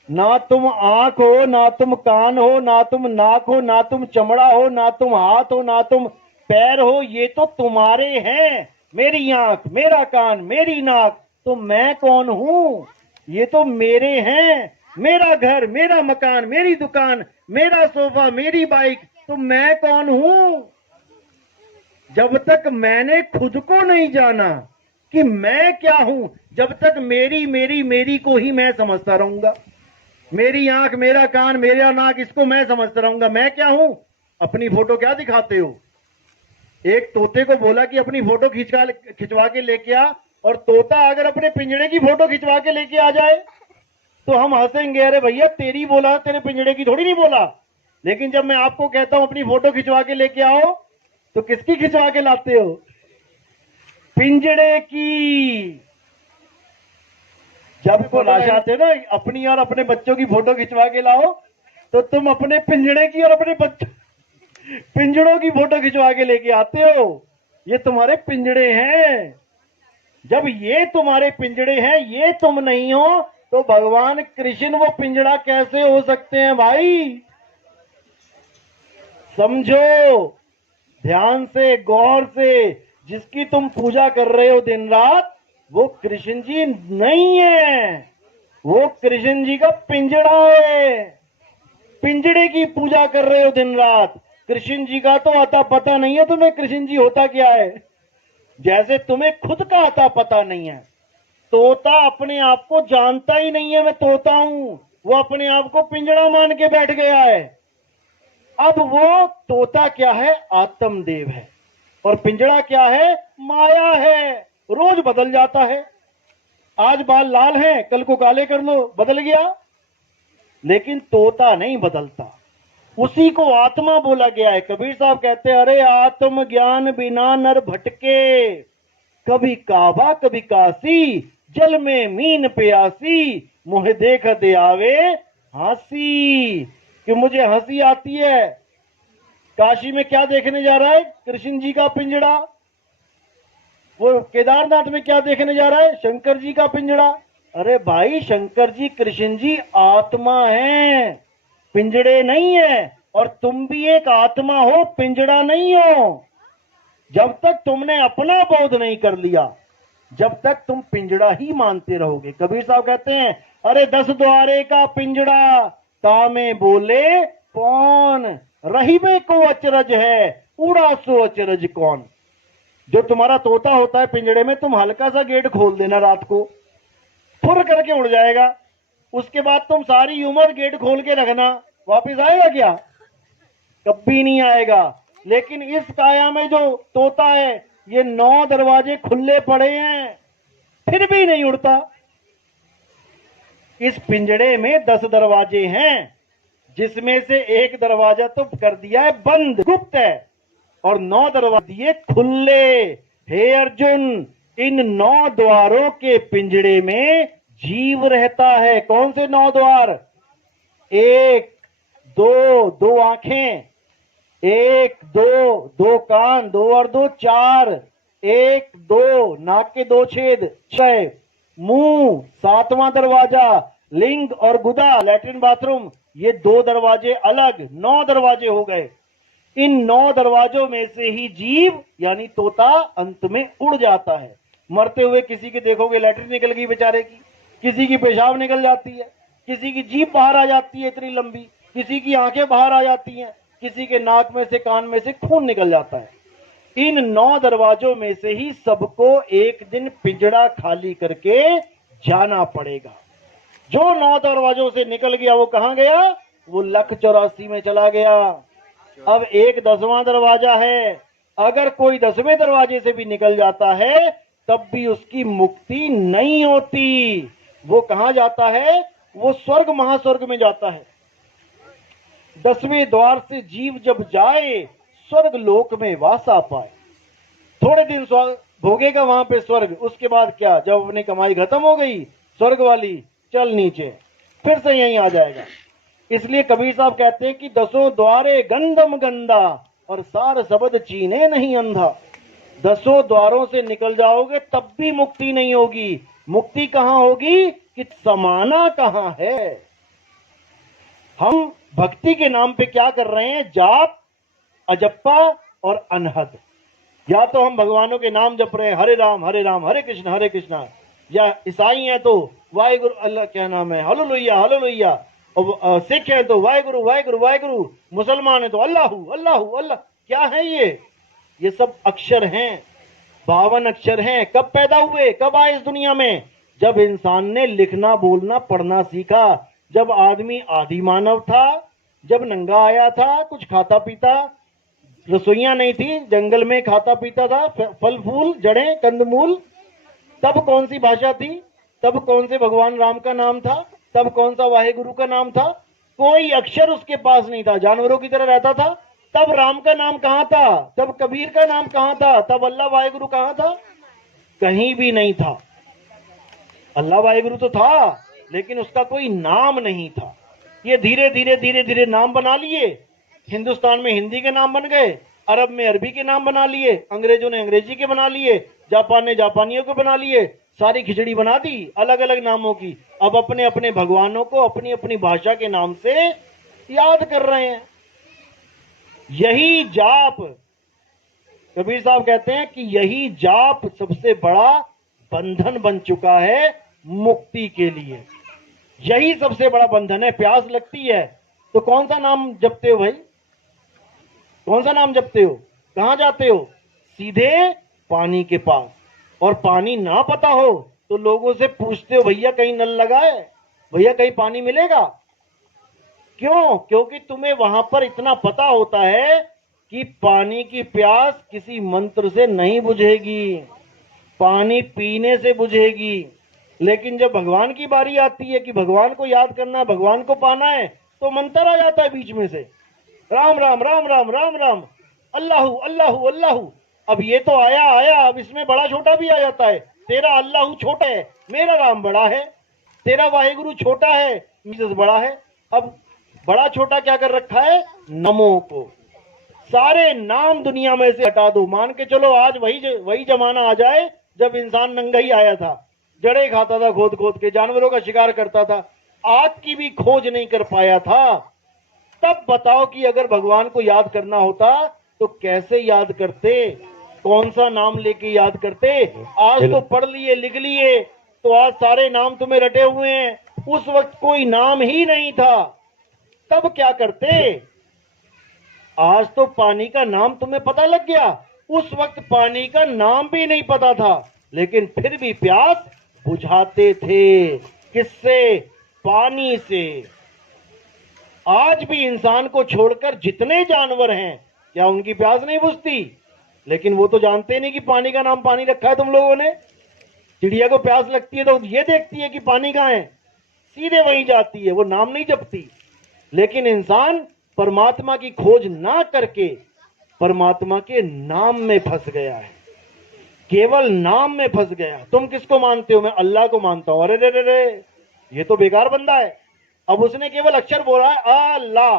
ना तुम आंख हो, ना तुम कान हो, ना तुम नाक हो, ना तुम चमड़ा हो, ना तुम हाथ हो, ना तुम पैर हो, ये तो तुम्हारे हैं। मेरी आंख, मेरा कान, मेरी नाक, तो मैं कौन हूं? ये तो मेरे हैं। मेरा घर, मेरा मकान, मेरी दुकान, मेरा सोफा, मेरी बाइक, तो मैं कौन हूं? जब तक मैंने खुद को नहीं जाना कि मैं क्या हूं, जब तक मेरी मेरी मेरी को ही मैं समझता रहूंगा। मेरी आंख, मेरा कान, मेरा नाक, इसको मैं समझता रहूंगा। मैं क्या हूं? अपनी फोटो क्या दिखाते हो? एक तोते को बोला कि अपनी फोटो खिंचवा के लेके आ, और तोता अगर अपने पिंजड़े की फोटो खिंचवा के लेके आ जाए तो हम हंसेंगे, अरे भैया तेरी बोला, तेरे पिंजड़े की थोड़ी नहीं बोला। लेकिन जब मैं आपको कहता हूं अपनी फोटो खिंचवा के लेके आओ, तो किसकी खिंचवा के लाते हो? पिंजड़े की। जब को लाशाते ना अपनी और अपने बच्चों की फोटो खिंचवा के लाओ, तो तुम अपने पिंजड़े की और अपने बच्चों पिंजड़ों की फोटो खिंचवा के लेके आते हो। ये तुम्हारे पिंजड़े हैं। जब ये तुम्हारे पिंजड़े हैं, ये तुम नहीं हो, तो भगवान कृष्ण वो पिंजड़ा कैसे हो सकते हैं भाई? समझो, ध्यान से, गौर से। जिसकी तुम पूजा कर रहे हो दिन रात, वो कृष्ण जी नहीं है, वो कृष्ण जी का पिंजड़ा है। पिंजड़े की पूजा कर रहे हो दिन रात। कृष्ण जी का तो अता पता नहीं है तुम्हें, कृष्ण जी होता क्या है। जैसे तुम्हें खुद का अता पता नहीं है। तोता अपने आप को जानता ही नहीं है मैं तोता हूं, वो अपने आप को पिंजड़ा मान के बैठ गया है। अब वो तोता क्या है? आत्मदेव है। और पिंजड़ा क्या है? माया है। रोज बदल जाता है। आज बाल लाल हैं, कल को काले कर लो, बदल गया। लेकिन तोता नहीं बदलता, उसी को आत्मा बोला गया है। कबीर साहब कहते हैं, अरे आत्म ज्ञान बिना नर भटके, कभी काबा कभी काशी, जल में मीन प्यासी, मुझे देख दे आवे हंसी। कि मुझे हंसी आती है। काशी में क्या देखने जा रहा है? कृष्ण जी का पिंजड़ा। वो केदारनाथ में क्या देखने जा रहा है? शंकर जी का पिंजड़ा। अरे भाई, शंकर जी, कृष्ण जी आत्मा है, पिंजड़े नहीं है। और तुम भी एक आत्मा हो, पिंजड़ा नहीं हो। जब तक तुमने अपना बोध नहीं कर लिया, जब तक तुम पिंजड़ा ही मानते रहोगे। कबीर साहब कहते हैं, अरे 10 द्वारे का पिंजड़ा, तामे बोले कौन, रही में को अचरज है, उड़ा सो अचरज कौन। जो तुम्हारा तोता होता है पिंजड़े में, तुम हल्का सा गेट खोल देना रात को, फुर करके उड़ जाएगा। उसके बाद तुम सारी उम्र गेट खोल के रखना, वापिस आएगा क्या? कभी नहीं आएगा। लेकिन इस काया में जो तोता है, ये 9 दरवाजे खुले पड़े हैं, फिर भी नहीं उड़ता। इस पिंजड़े में 10 दरवाजे हैं, जिसमें से एक दरवाजा तो कर दिया है बंद, गुप्त है, और 9 दरवाजे दिए खुले। हे अर्जुन, इन 9 द्वारों के पिंजड़े में जीव रहता है। कौन से 9 द्वार? 1 2 2 आंखें, 1 2 2 कान, 2 और 2 4, 1 2 नाक के 2 छेद, 6 मुंह, 7वां दरवाजा लिंग और गुदा, लैट्रिन बाथरूम, ये 2 दरवाजे अलग, 9 दरवाजे हो गए। इन 9 दरवाजों में से ही जीव यानी तोता अंत में उड़ जाता है। मरते हुए किसी के देखोगे लैट्रिन निकल गई बेचारे की, किसी की पेशाब निकल जाती है, किसी की जीभ बाहर आ जाती है इतनी लंबी, किसी की आंखें बाहर आ जाती हैं, किसी के नाक में से, कान में से खून निकल जाता है। इन 9 दरवाजों में से ही सबको एक दिन पिंजड़ा खाली करके जाना पड़ेगा। जो 9 दरवाजों से निकल गया वो कहां गया? वो 1,84 में चला गया। अब एक 10वां दरवाजा है। अगर कोई 10वें दरवाजे से भी निकल जाता है, तब भी उसकी मुक्ति नहीं होती। वो कहां जाता है? वो स्वर्ग महास्वर्ग में जाता है। 10वें द्वार से जीव जब जाए, स्वर्ग लोक में वासा पाए। थोड़े दिन भोगेगा वहां पे स्वर्ग, उसके बाद क्या? जब अपनी कमाई खत्म हो गई, स्वर्ग वाली चल नीचे, फिर से यहीं आ जाएगा। इसलिए कबीर साहब कहते हैं कि दसों द्वारे गंधम गंदा और सार शब्द चीने नहीं अंधा। दसों द्वारों से निकल जाओगे तब भी मुक्ति नहीं होगी। मुक्ति कहां होगी कि समाना कहां है। हम भक्ति के नाम पे क्या कर रहे हैं? जाप, अजप्पा और अनहद। या तो हम भगवानों के नाम जप रहे हैं, हरे राम हरे कृष्ण, या ईसाई हैं तो वाहेगुरु, अल्लाह क्या नाम है, हालेलुया हालेलुया, और सिख हैं तो वाहेगुरु वाहेगुरु वाहेगुरु, मुसलमान हैं तो अल्लाहू अल्लाहू अल्लाह। क्या है ये सब अक्षर हैं, 52 अक्षर हैं। कब पैदा हुए, कब आए इस दुनिया में? जब इंसान ने लिखना बोलना पढ़ना सीखा, जब आदमी आदि मानव था, जब नंगा आया था, कुछ खाता पीता, रसोइयां नहीं थी, जंगल में खाता पीता था, फल फूल जड़ें कंदमूल। तब कौन सी भाषा थी? तब कौन से भगवान राम का नाम था? तब कौन सा वाहेगुरु का नाम था? कोई अक्षर उसके पास नहीं था, जानवरों की तरह रहता था। तब राम का नाम कहां था? तब कबीर का नाम कहां था? तब अल्लाह वाहेगुरु कहां था? कहीं भी नहीं था। अल्लाह वाहेगुरु तो था, लेकिन उसका कोई नाम नहीं था। ये धीरे धीरे नाम बना लिए। हिंदुस्तान में हिंदी के नाम बन गए, अरब में अरबी के नाम बना लिए, अंग्रेजों ने अंग्रेजी के बना लिए, जापान ने जापानियों को बना लिए, सारी खिचड़ी बना दी अलग अलग नामों की। अब अपने अपने भगवानों को अपनी अपनी भाषा के नाम से याद कर रहे हैं। यही जाप, कबीर साहब कहते हैं कि यही जाप सबसे बड़ा बंधन बन चुका है मुक्ति के लिए। यही सबसे बड़ा बंधन है। प्यास लगती है तो कौन सा नाम जपते हो भाई? कौन सा नाम जपते हो? कहां जाते हो? सीधे पानी के पास। और पानी ना पता हो तो लोगों से पूछते हो, भैया कहीं नल लगा है, भैया कहीं पानी मिलेगा? क्यों? क्योंकि तुम्हें वहां पर इतना पता होता है कि पानी की प्यास किसी मंत्र से नहीं बुझेगी, पानी पीने से बुझेगी। लेकिन जब भगवान की बारी आती है कि भगवान को याद करना, भगवान को पाना है, तो मंत्र आ जाता है बीच में से, राम राम राम राम राम राम, अल्लाहू अल्लाहू अल्लाहू। अब ये तो आया, अब इसमें बड़ा छोटा भी आ जाता है। तेरा अल्लाहू छोटा है, मेरा राम बड़ा है। तेरा वाहेगुरु छोटा है, जीसस बड़ा है। अब बड़ा छोटा क्या कर रखा है? नमो को। सारे नाम दुनिया में से हटा दो। मान के चलो आज वही जमाना आ जाए जब इंसान नंगा ही आया था, जड़े खाता था, खोद खोद के जानवरों का शिकार करता था, आग की भी खोज नहीं कर पाया था। तब बताओ कि अगर भगवान को याद करना होता तो कैसे याद करते? कौन सा नाम लेके याद करते? आज तो पढ़ लिए लिख लिए तो आज सारे नाम तुम्हें रटे हुए हैं। उस वक्त कोई नाम ही नहीं था, तब क्या करते? आज तो पानी का नाम तुम्हें पता लग गया, उस वक्त पानी का नाम भी नहीं पता था, लेकिन फिर भी प्यास बुझाते थे। किससे? पानी से। आज भी इंसान को छोड़कर जितने जानवर हैं, क्या उनकी प्यास नहीं बुझती? लेकिन वो तो जानते नहीं कि पानी का नाम पानी रखा है तुम लोगों ने। चिड़िया को प्यास लगती है तो ये देखती है कि पानी कहां है, सीधे वहीं जाती है, वो नाम नहीं जपती। लेकिन इंसान परमात्मा की खोज ना करके परमात्मा के नाम में फंस गया है, केवल नाम में फंस गया। तुम किसको मानते हो? मैं अल्लाह को मानता हूं। अरे रे रे रे, ये तो बेकार बंदा है। अब उसने केवल अक्षर बोला है अल्लाह।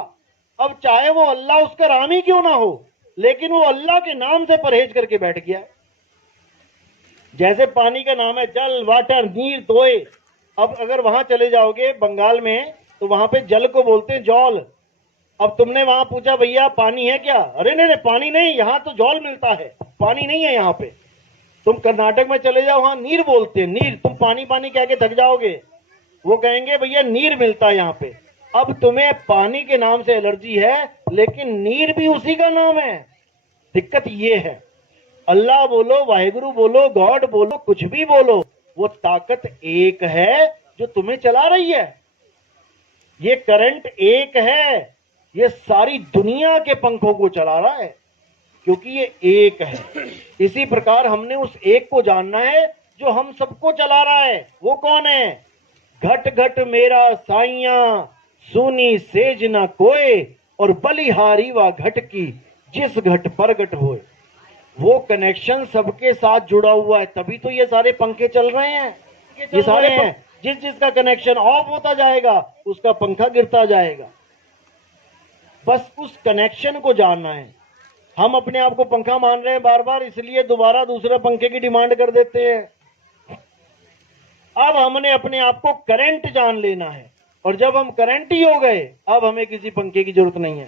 अब चाहे वो अल्लाह उसका राम ही क्यों ना हो, लेकिन वो अल्लाह के नाम से परहेज करके बैठ गया। जैसे पानी का नाम है जल, वाटर, नीर, तोय। अब अगर वहां चले जाओगे बंगाल में तो वहां पे जल को बोलते हैं जौल। अब तुमने वहां पूछा भैया पानी है क्या? अरे नहीं पानी नहीं, यहाँ तो जौल मिलता है, पानी नहीं है यहाँ पे। तुम कर्नाटक में चले जाओ, वहां नीर बोलते हैं, नीर। तुम पानी पानी कह के थक जाओगे, वो कहेंगे भैया नीर मिलता है यहाँ पे। अब तुम्हें पानी के नाम से एलर्जी है, लेकिन नीर भी उसी का नाम है। दिक्कत ये है, अल्लाह बोलो, वाहेगुरु बोलो, गॉड बोलो, कुछ भी बोलो, वो ताकत एक है जो तुम्हें चला रही है। ये करंट एक है, ये सारी दुनिया के पंखों को चला रहा है, क्योंकि ये एक है। इसी प्रकार हमने उस एक को जानना है जो हम सबको चला रहा है। वो कौन है? घट घट मेरा साइया, सुनी सेज न कोय, और बलिहारी व घट की जिस घट प्रगट होए। वो कनेक्शन सबके साथ जुड़ा हुआ है, तभी तो ये सारे पंखे चल रहे हैं। ये सारे हैं। जिस जिसका कनेक्शन ऑफ होता जाएगा उसका पंखा गिरता जाएगा। बस उस कनेक्शन को जानना है। हम अपने आप को पंखा मान रहे हैं बार बार, इसलिए दोबारा दूसरे पंखे की डिमांड कर देते हैं। अब हमने अपने आप को करंट जान लेना है, और जब हम करंट ही हो गए अब हमें किसी पंखे की जरूरत नहीं है।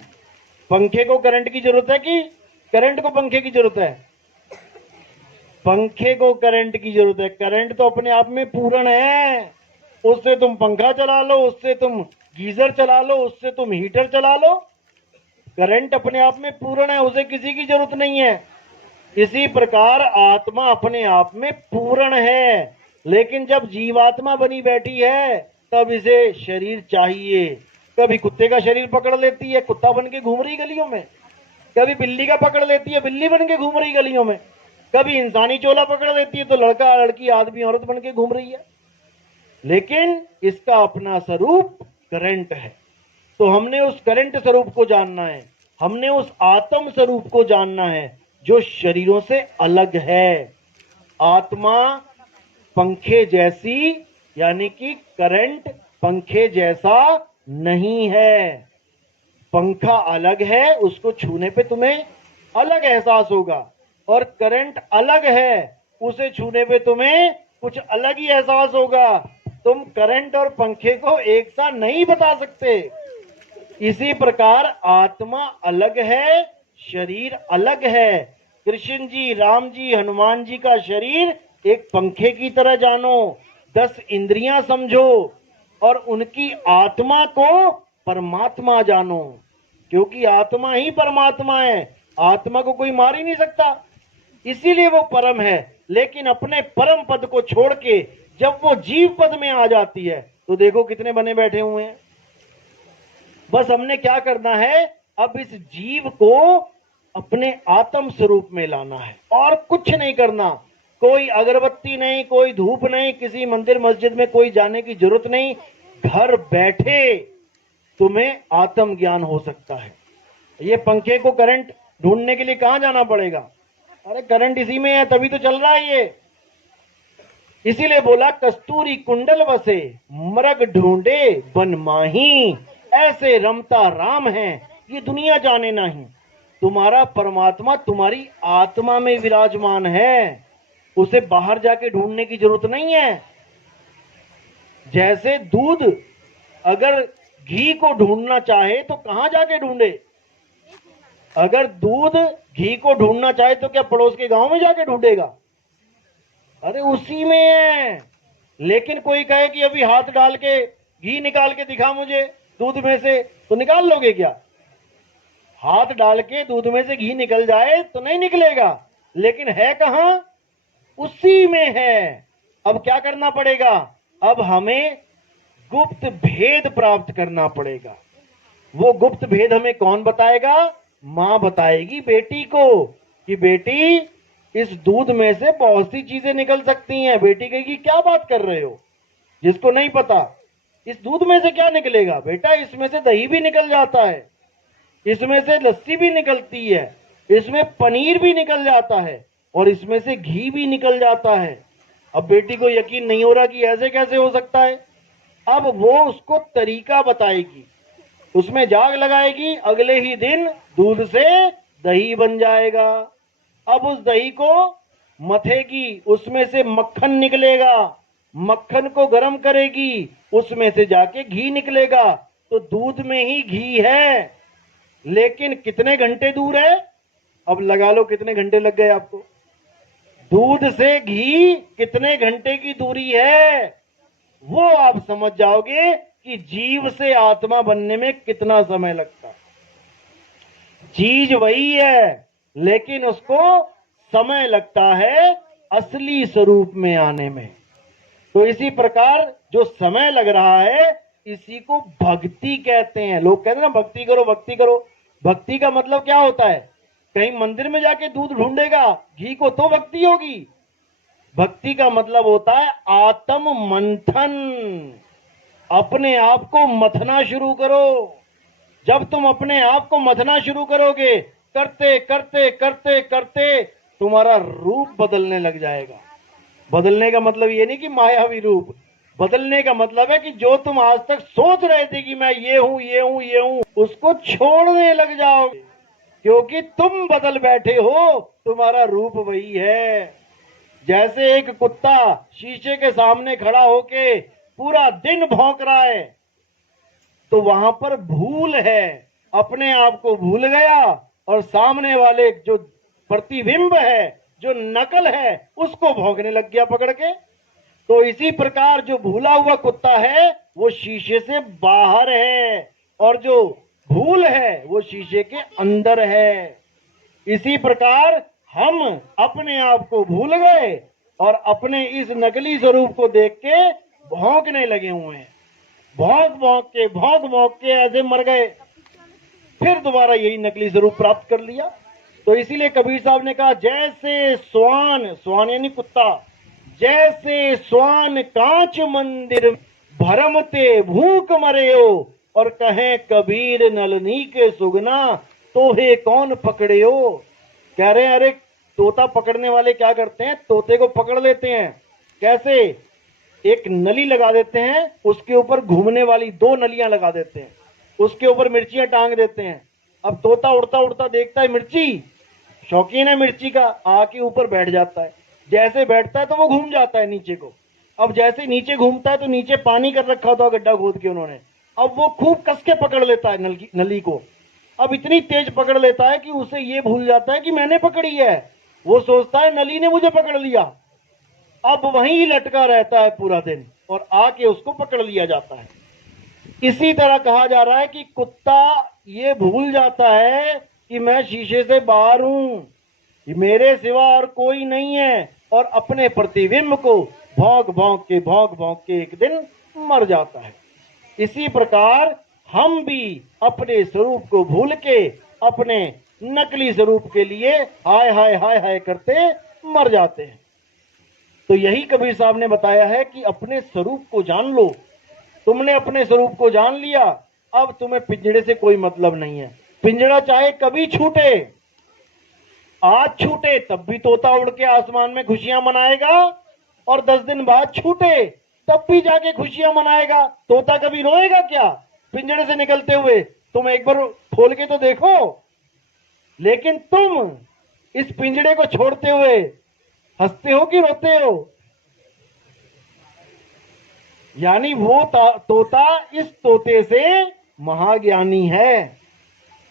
पंखे को करंट की जरूरत है कि करंट को पंखे की जरूरत है? पंखे को करंट की जरूरत है। करंट तो अपने आप में पूर्ण है, उससे तुम पंखा चला लो, उससे तुम गीजर चला लो, उससे तुम हीटर चला लो। करंट अपने आप में पूर्ण है, उसे किसी की जरूरत नहीं है। इसी प्रकार आत्मा अपने आप में पूर्ण है, लेकिन जब जीवात्मा बनी बैठी है तब इसे शरीर चाहिए। कभी कुत्ते का शरीर पकड़ लेती है, कुत्ता बन के घूम रही गलियों में। कभी बिल्ली का पकड़ लेती है, बिल्ली बन के घूम रही गलियों में। कभी इंसानी चोला पकड़ लेती है तो लड़का लड़की आदमी औरत बन के घूम रही है। लेकिन इसका अपना स्वरूप करंट है। तो हमने उस करंट स्वरूप को जानना है, हमने उस आत्म स्वरूप को जानना है जो शरीरों से अलग है। आत्मा पंखे जैसी, यानी कि करंट पंखे जैसा नहीं है। पंखा अलग है, उसको छूने पे तुम्हें अलग एहसास होगा, और करंट अलग है, उसे छूने पे तुम्हें कुछ अलग ही एहसास होगा। तुम करंट और पंखे को एक साथ नहीं बता सकते। इसी प्रकार आत्मा अलग है, शरीर अलग है। कृष्ण जी, राम जी, हनुमान जी का शरीर एक पंखे की तरह जानो, 10 इंद्रियां समझो, और उनकी आत्मा को परमात्मा जानो, क्योंकि आत्मा ही परमात्मा है। आत्मा को कोई मार ही नहीं सकता, इसीलिए वो परम है। लेकिन अपने परम पद को छोड़ के जब वो जीव पद में आ जाती है तो देखो कितने बने बैठे हुए हैं। बस हमने क्या करना है, अब इस जीव को अपने आत्म स्वरूप में लाना है, और कुछ नहीं करना। कोई अगरबत्ती नहीं, कोई धूप नहीं, किसी मंदिर मस्जिद में कोई जाने की जरूरत नहीं। घर बैठे तुम्हें आत्म ज्ञान हो सकता है। ये पंखे को करंट ढूंढने के लिए कहां जाना पड़ेगा? अरे करंट इसी में है, तभी तो चल रहा है ये। इसीलिए बोला कस्तूरी कुंडल बसे, मृग ढूंढे बन माही, ऐसे रमता राम है ये दुनिया जाने नहीं। तुम्हारा परमात्मा तुम्हारी आत्मा में विराजमान है, उसे बाहर जाके ढूंढने की जरूरत नहीं है। जैसे दूध अगर घी को ढूंढना चाहे तो कहां जाके ढूंढे? अगर दूध घी को ढूंढना चाहे तो क्या पड़ोस के गांव में जाके ढूंढेगा? अरे उसी में है। लेकिन कोई कहे कि अभी हाथ डाल के घी निकाल के दिखा मुझे दूध में से, तो निकाल लोगे क्या? हाथ डाल के दूध में से घी निकल जाए तो नहीं निकलेगा। लेकिन है कहां? उसी में है। अब क्या करना पड़ेगा? अब हमें गुप्त भेद प्राप्त करना पड़ेगा। वो गुप्त भेद हमें कौन बताएगा? मां बताएगी बेटी को कि बेटी इस दूध में से बहुत सी चीजें निकल सकती हैं। बेटी कहेगी क्या बात कर रहे हो? जिसको नहीं पता इस दूध में से क्या निकलेगा, बेटा इसमें से दही भी निकल जाता है, इसमें से लस्सी भी निकलती है, इसमें पनीर भी निकल जाता है, और इसमें से घी भी निकल जाता है। अब बेटी को यकीन नहीं हो रहा कि ऐसे कैसे हो सकता है। अब वो उसको तरीका बताएगी, उसमें जाग लगाएगी, अगले ही दिन दूध से दही बन जाएगा। अब उस दही को मथेगी, उसमें से मक्खन निकलेगा, मक्खन को गर्म करेगी, उसमें से जाके घी निकलेगा। तो दूध में ही घी है, लेकिन कितने घंटे दूर है? अब लगा लो कितने घंटे लग गए आपको। दूध से घी कितने घंटे की दूरी है, वो आप समझ जाओगे कि जीव से आत्मा बनने में कितना समय लगता है। चीज वही है, लेकिन उसको समय लगता है असली स्वरूप में आने में। तो इसी प्रकार जो समय लग रहा है इसी को भक्ति कहते हैं। लोग कहते हैं ना भक्ति करो भक्ति करो। भक्ति का मतलब क्या होता है? कहीं मंदिर में जाके दूध ढूंढेगा घी को तो भक्ति होगी। भक्ति का मतलब होता है आत्म मंथन। अपने आप को मथना शुरू करो। जब तुम अपने आप को मथना शुरू करोगे, करते करते करते करते तुम्हारा रूप बदलने लग जाएगा। बदलने का मतलब ये नहीं कि मायावी रूप, बदलने का मतलब है कि जो तुम आज तक सोच रहे थे कि मैं ये हूं ये हूं ये हूं, उसको छोड़ने लग जाओगे, क्योंकि तुम बदल बैठे हो, तुम्हारा रूप वही है। जैसे एक कुत्ता शीशे के सामने खड़ा होके पूरा दिन भौंक रहा है, तो वहां पर भूल है, अपने आप को भूल गया और सामने वाले जो प्रतिबिंब है, जो नकल है, उसको भौंकने लग गया पकड़ के। तो इसी प्रकार जो भूला हुआ कुत्ता है वो शीशे से बाहर है, और जो भूल है वो शीशे के अंदर है। इसी प्रकार हम अपने आप को भूल गए और अपने इस नकली स्वरूप को देख के भौंकने लगे हुए हैं। भौंक भौंक के ऐसे मर गए, फिर दोबारा यही नकली स्वरूप प्राप्त कर लिया। तो इसीलिए कबीर साहब ने कहा, जैसे स्वान, स्वान यानी कुत्ता, जैसे स्वान कांच मंदिर भरमते भूख मरे हो, और कहें कबीर नलनी के सुगना तोहे कौन पकड़े हो। कह रहे हैं, अरे तोता पकड़ने वाले क्या करते हैं, तोते को पकड़ लेते हैं। कैसे? एक नली लगा देते हैं, उसके ऊपर घूमने वाली 2 नलियां लगा देते हैं, उसके ऊपर मिर्चियां टांग देते हैं। अब तोता उड़ता उड़ता देखता है मिर्ची, शौकीन है मिर्ची का, आके ऊपर बैठ जाता है। जैसे बैठता है तो वो घूम जाता है नीचे को। अब जैसे नीचे घूमता है तो नीचे पानी कर रखा होता है गड्ढा खोद के उन्होंने, अब वो खूब कस के पकड़ लेता है नली को। अब इतनी तेज पकड़ लेता है कि उसे ये भूल जाता है कि मैंने पकड़ी है, वो सोचता है नली ने मुझे पकड़ लिया। अब वहीं लटका रहता है पूरा दिन और आके उसको पकड़ लिया जाता है। इसी तरह कहा जा रहा है कि कुत्ता ये भूल जाता है कि मैं शीशे से बाहर हूं, मेरे सिवा और कोई नहीं है, और अपने प्रतिबिंब को भौंक भौंक के एक दिन मर जाता है। इसी प्रकार हम भी अपने स्वरूप को भूल के अपने नकली स्वरूप के लिए हाय हाय हाय हाय करते मर जाते हैं। तो यही कबीर साहब ने बताया है कि अपने स्वरूप को जान लो। तुमने अपने स्वरूप को जान लिया, अब तुम्हें पिंजड़े से कोई मतलब नहीं है। पिंजड़ा चाहे कभी छूटे, आज छूटे तब भी तोता उड़ के आसमान में खुशियां मनाएगा, और 10 दिन बाद छूटे तब भी जाके खुशियां मनाएगा। तोता कभी रोएगा क्या पिंजड़े से निकलते हुए? तुम एक बार खोल के तो देखो। लेकिन तुम इस पिंजड़े को छोड़ते हुए हंसते हो कि रोते हो? यानी वो तोता इस तोते से महाज्ञानी है,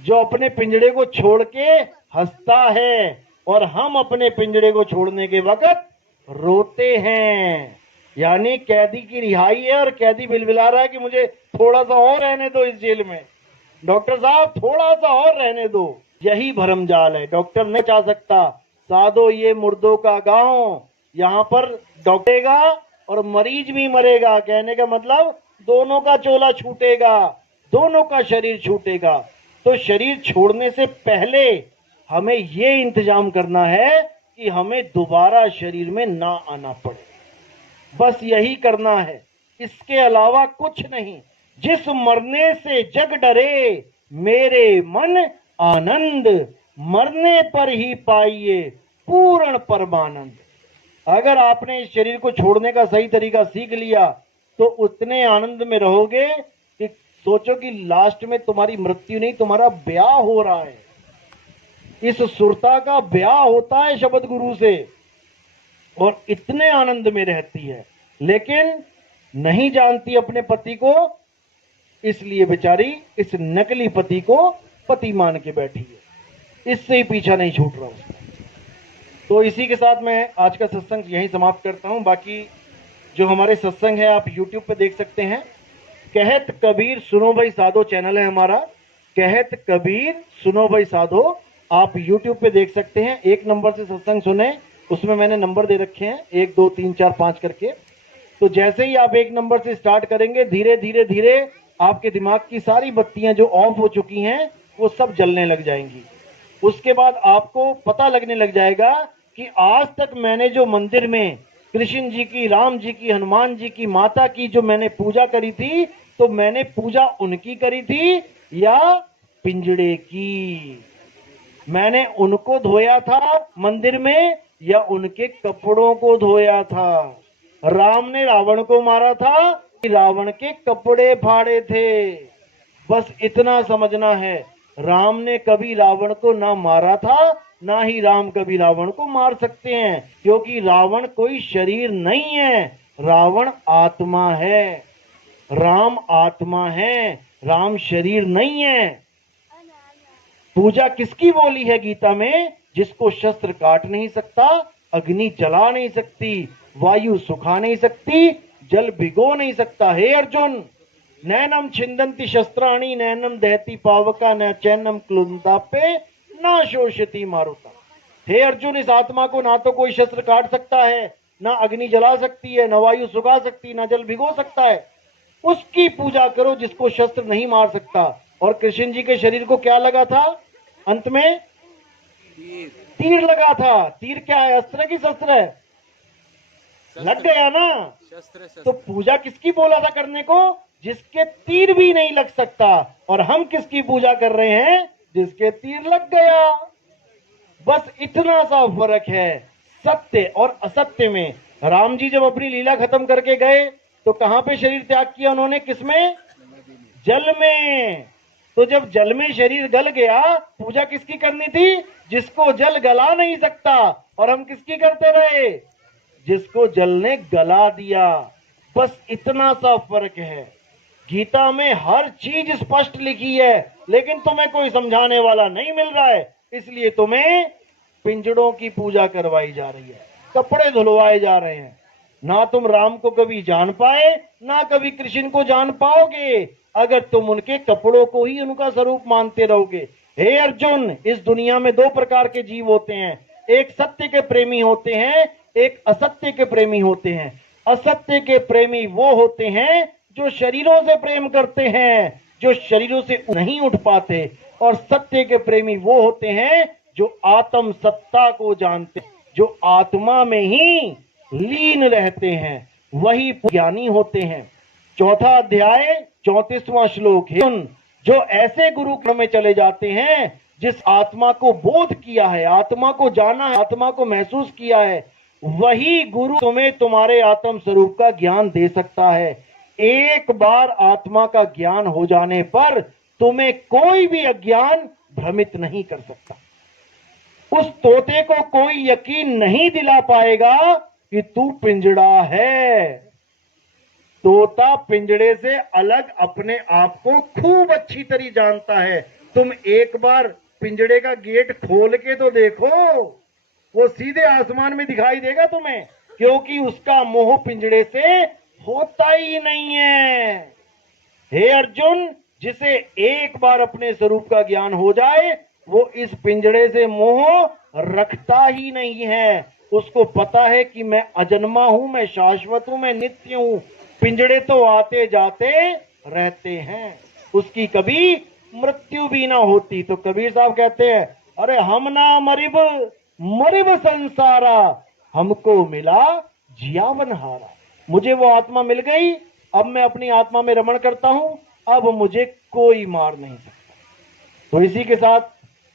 जो अपने पिंजड़े को छोड़ के हंसता है, और हम अपने पिंजड़े को छोड़ने के वक्त रोते हैं। यानी कैदी की रिहाई है और कैदी बिलबिला रहा है कि मुझे थोड़ा सा और रहने दो इस जेल में, डॉक्टर साहब थोड़ा सा और रहने दो। यही भरमजाल है। डॉक्टर नहीं चाह सकता साधो ये मुर्दों का गांव, यहाँ पर डॉक्टेगा और मरीज भी मरेगा। कहने का मतलब दोनों का चोला छूटेगा, दोनों का शरीर छूटेगा। तो शरीर छोड़ने से पहले हमें ये इंतजाम करना है कि हमें दोबारा शरीर में ना आना पड़े। बस यही करना है, इसके अलावा कुछ नहीं। जिस मरने से जग डरे मेरे मन आनंद, मरने पर ही पाइए पूर्ण परमानंद। अगर आपने इस शरीर को छोड़ने का सही तरीका सीख लिया तो उतने आनंद में रहोगे कि सोचो कि लास्ट में तुम्हारी मृत्यु नहीं, तुम्हारा ब्याह हो रहा है। इस सुरता का ब्याह होता है शब्द गुरु से, और इतने आनंद में रहती है, लेकिन नहीं जानती अपने पति को, इसलिए बेचारी इस नकली पति को पति मान के बैठी है, इससे ही पीछा नहीं छूट रहा उसका। तो इसी के साथ मैं आज का सत्संग यहीं समाप्त करता हूं। बाकी जो हमारे सत्संग है आप YouTube पे देख सकते हैं। कहत कबीर सुनो भाई साधो चैनल है हमारा, कहत कबीर सुनो भाई साधो, आप YouTube पे देख सकते हैं। 1 नंबर से सत्संग सुने, उसमें मैंने नंबर दे रखे हैं 1 2 3 4 5 करके। तो जैसे ही आप 1 नंबर से स्टार्ट करेंगे, धीरे धीरे धीरे आपके दिमाग की सारी बत्तियां जो ऑफ हो चुकी हैं वो सब जलने लग जाएंगी। उसके बाद आपको पता लगने लग जाएगा कि आज तक मैंने जो मंदिर में कृष्ण जी की, राम जी की, हनुमान जी की, माता की जो मैंने पूजा करी थी, तो मैंने पूजा उनकी करी थी या पिंजड़े की? मैंने उनको धोया था मंदिर में या उनके कपड़ों को धोया था? राम ने रावण को मारा था, रावण के कपड़े फाड़े थे। बस इतना समझना है, राम ने कभी रावण को ना मारा था, ना ही राम कभी रावण को मार सकते हैं, क्योंकि रावण कोई शरीर नहीं है, रावण आत्मा है। राम आत्मा है, राम शरीर नहीं है। पूजा किसकी बोली है गीता में? जिसको शस्त्र काट नहीं सकता, अग्नि जला नहीं सकती, वायु सुखा नहीं सकती, जल भिगो नहीं सकता। हे अर्जुन, नैनम छिंदंती शस्त्राणि नैनम दहती पावका न चैनम क्लुंतापे न शोषति मारुता। हे अर्जुन, इस आत्मा को ना तो कोई शस्त्र काट सकता है, ना अग्नि जला सकती है, न वायु सुखा सकती, ना जल भिगो सकता है। उसकी पूजा करो जिसको शस्त्र नहीं मार सकता। और कृष्ण जी के शरीर को क्या लगा था? अंत में तीर लगा था। तीर क्या है? अस्त्र की शस्त्र है? लग गया ना। तो पूजा किसकी बोला था करने को? जिसके तीर भी नहीं लग सकता। और हम किसकी पूजा कर रहे हैं? जिसके तीर लग गया। बस इतना सा फर्क है सत्य और असत्य में। राम जी जब अपनी लीला खत्म करके गए तो कहां पे शरीर त्याग किया उन्होंने? किसमें? जल में। तो जब जल में शरीर गल गया, पूजा किसकी करनी थी? जिसको जल गला नहीं सकता। और हम किसकी करते रहे? जिसको जल ने गला दिया। बस इतना सा फर्क है। गीता में हर चीज स्पष्ट लिखी है, लेकिन तुम्हें कोई समझाने वाला नहीं मिल रहा है, इसलिए तुम्हें पिंजड़ों की पूजा करवाई जा रही है, कपड़े धुलवाए जा रहे हैं। ना तुम राम को कभी जान पाए, ना कभी कृष्ण को जान पाओगे, अगर तुम उनके कपड़ों को ही उनका स्वरूप मानते रहोगे। हे अर्जुन, इस दुनिया में दो प्रकार के जीव होते हैं, एक सत्य के प्रेमी होते हैं, एक असत्य के प्रेमी होते हैं। असत्य के प्रेमी वो होते हैं जो शरीरों से प्रेम करते हैं, जो शरीरों से नहीं उठ पाते। और सत्य के प्रेमी वो होते हैं जो आत्म सत्ता को जानते, जो आत्मा में ही लीन रहते हैं, वही ज्ञानी होते हैं। चौथा अध्याय 34वां श्लोक है। जो ऐसे गुरुकुल में चले जाते हैं जिस आत्मा को बोध किया है, आत्मा को जाना है, आत्मा को महसूस किया है, वही गुरु तुम्हें तुम्हारे आत्म स्वरूप का ज्ञान दे सकता है। एक बार आत्मा का ज्ञान हो जाने पर तुम्हें कोई भी अज्ञान भ्रमित नहीं कर सकता। उस तोते को कोई यकीन नहीं दिला पाएगा कि तू पिंजड़ा है। तोता पिंजड़े से अलग अपने आप को खूब अच्छी तरह जानता है। तुम एक बार पिंजड़े का गेट खोल के तो देखो, वो सीधे आसमान में दिखाई देगा तुम्हें, क्योंकि उसका मोह पिंजड़े से होता ही नहीं है। हे अर्जुन, जिसे एक बार अपने स्वरूप का ज्ञान हो जाए, वो इस पिंजड़े से मोह रखता ही नहीं है। उसको पता है कि मैं अजन्मा हूं, मैं शाश्वत हूं, मैं नित्य हूं। पिंजड़े तो आते जाते रहते हैं, उसकी कभी मृत्यु भी ना होती। तो कबीर साहब कहते हैं, अरे हम ना मरिब मरिब संसारा, हमको मिला जियावन हारा। मुझे वो आत्मा मिल गई, अब मैं अपनी आत्मा में रमण करता हूं, अब मुझे कोई मार नहीं सकता। तो इसी के साथ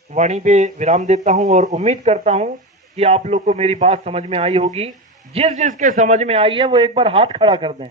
वाणी पे विराम देता हूं और उम्मीद करता हूं कि आप लोग को मेरी बात समझ में आई होगी। जिस जिसके समझ में आई है वो एक बार हाथ खड़ा कर दें।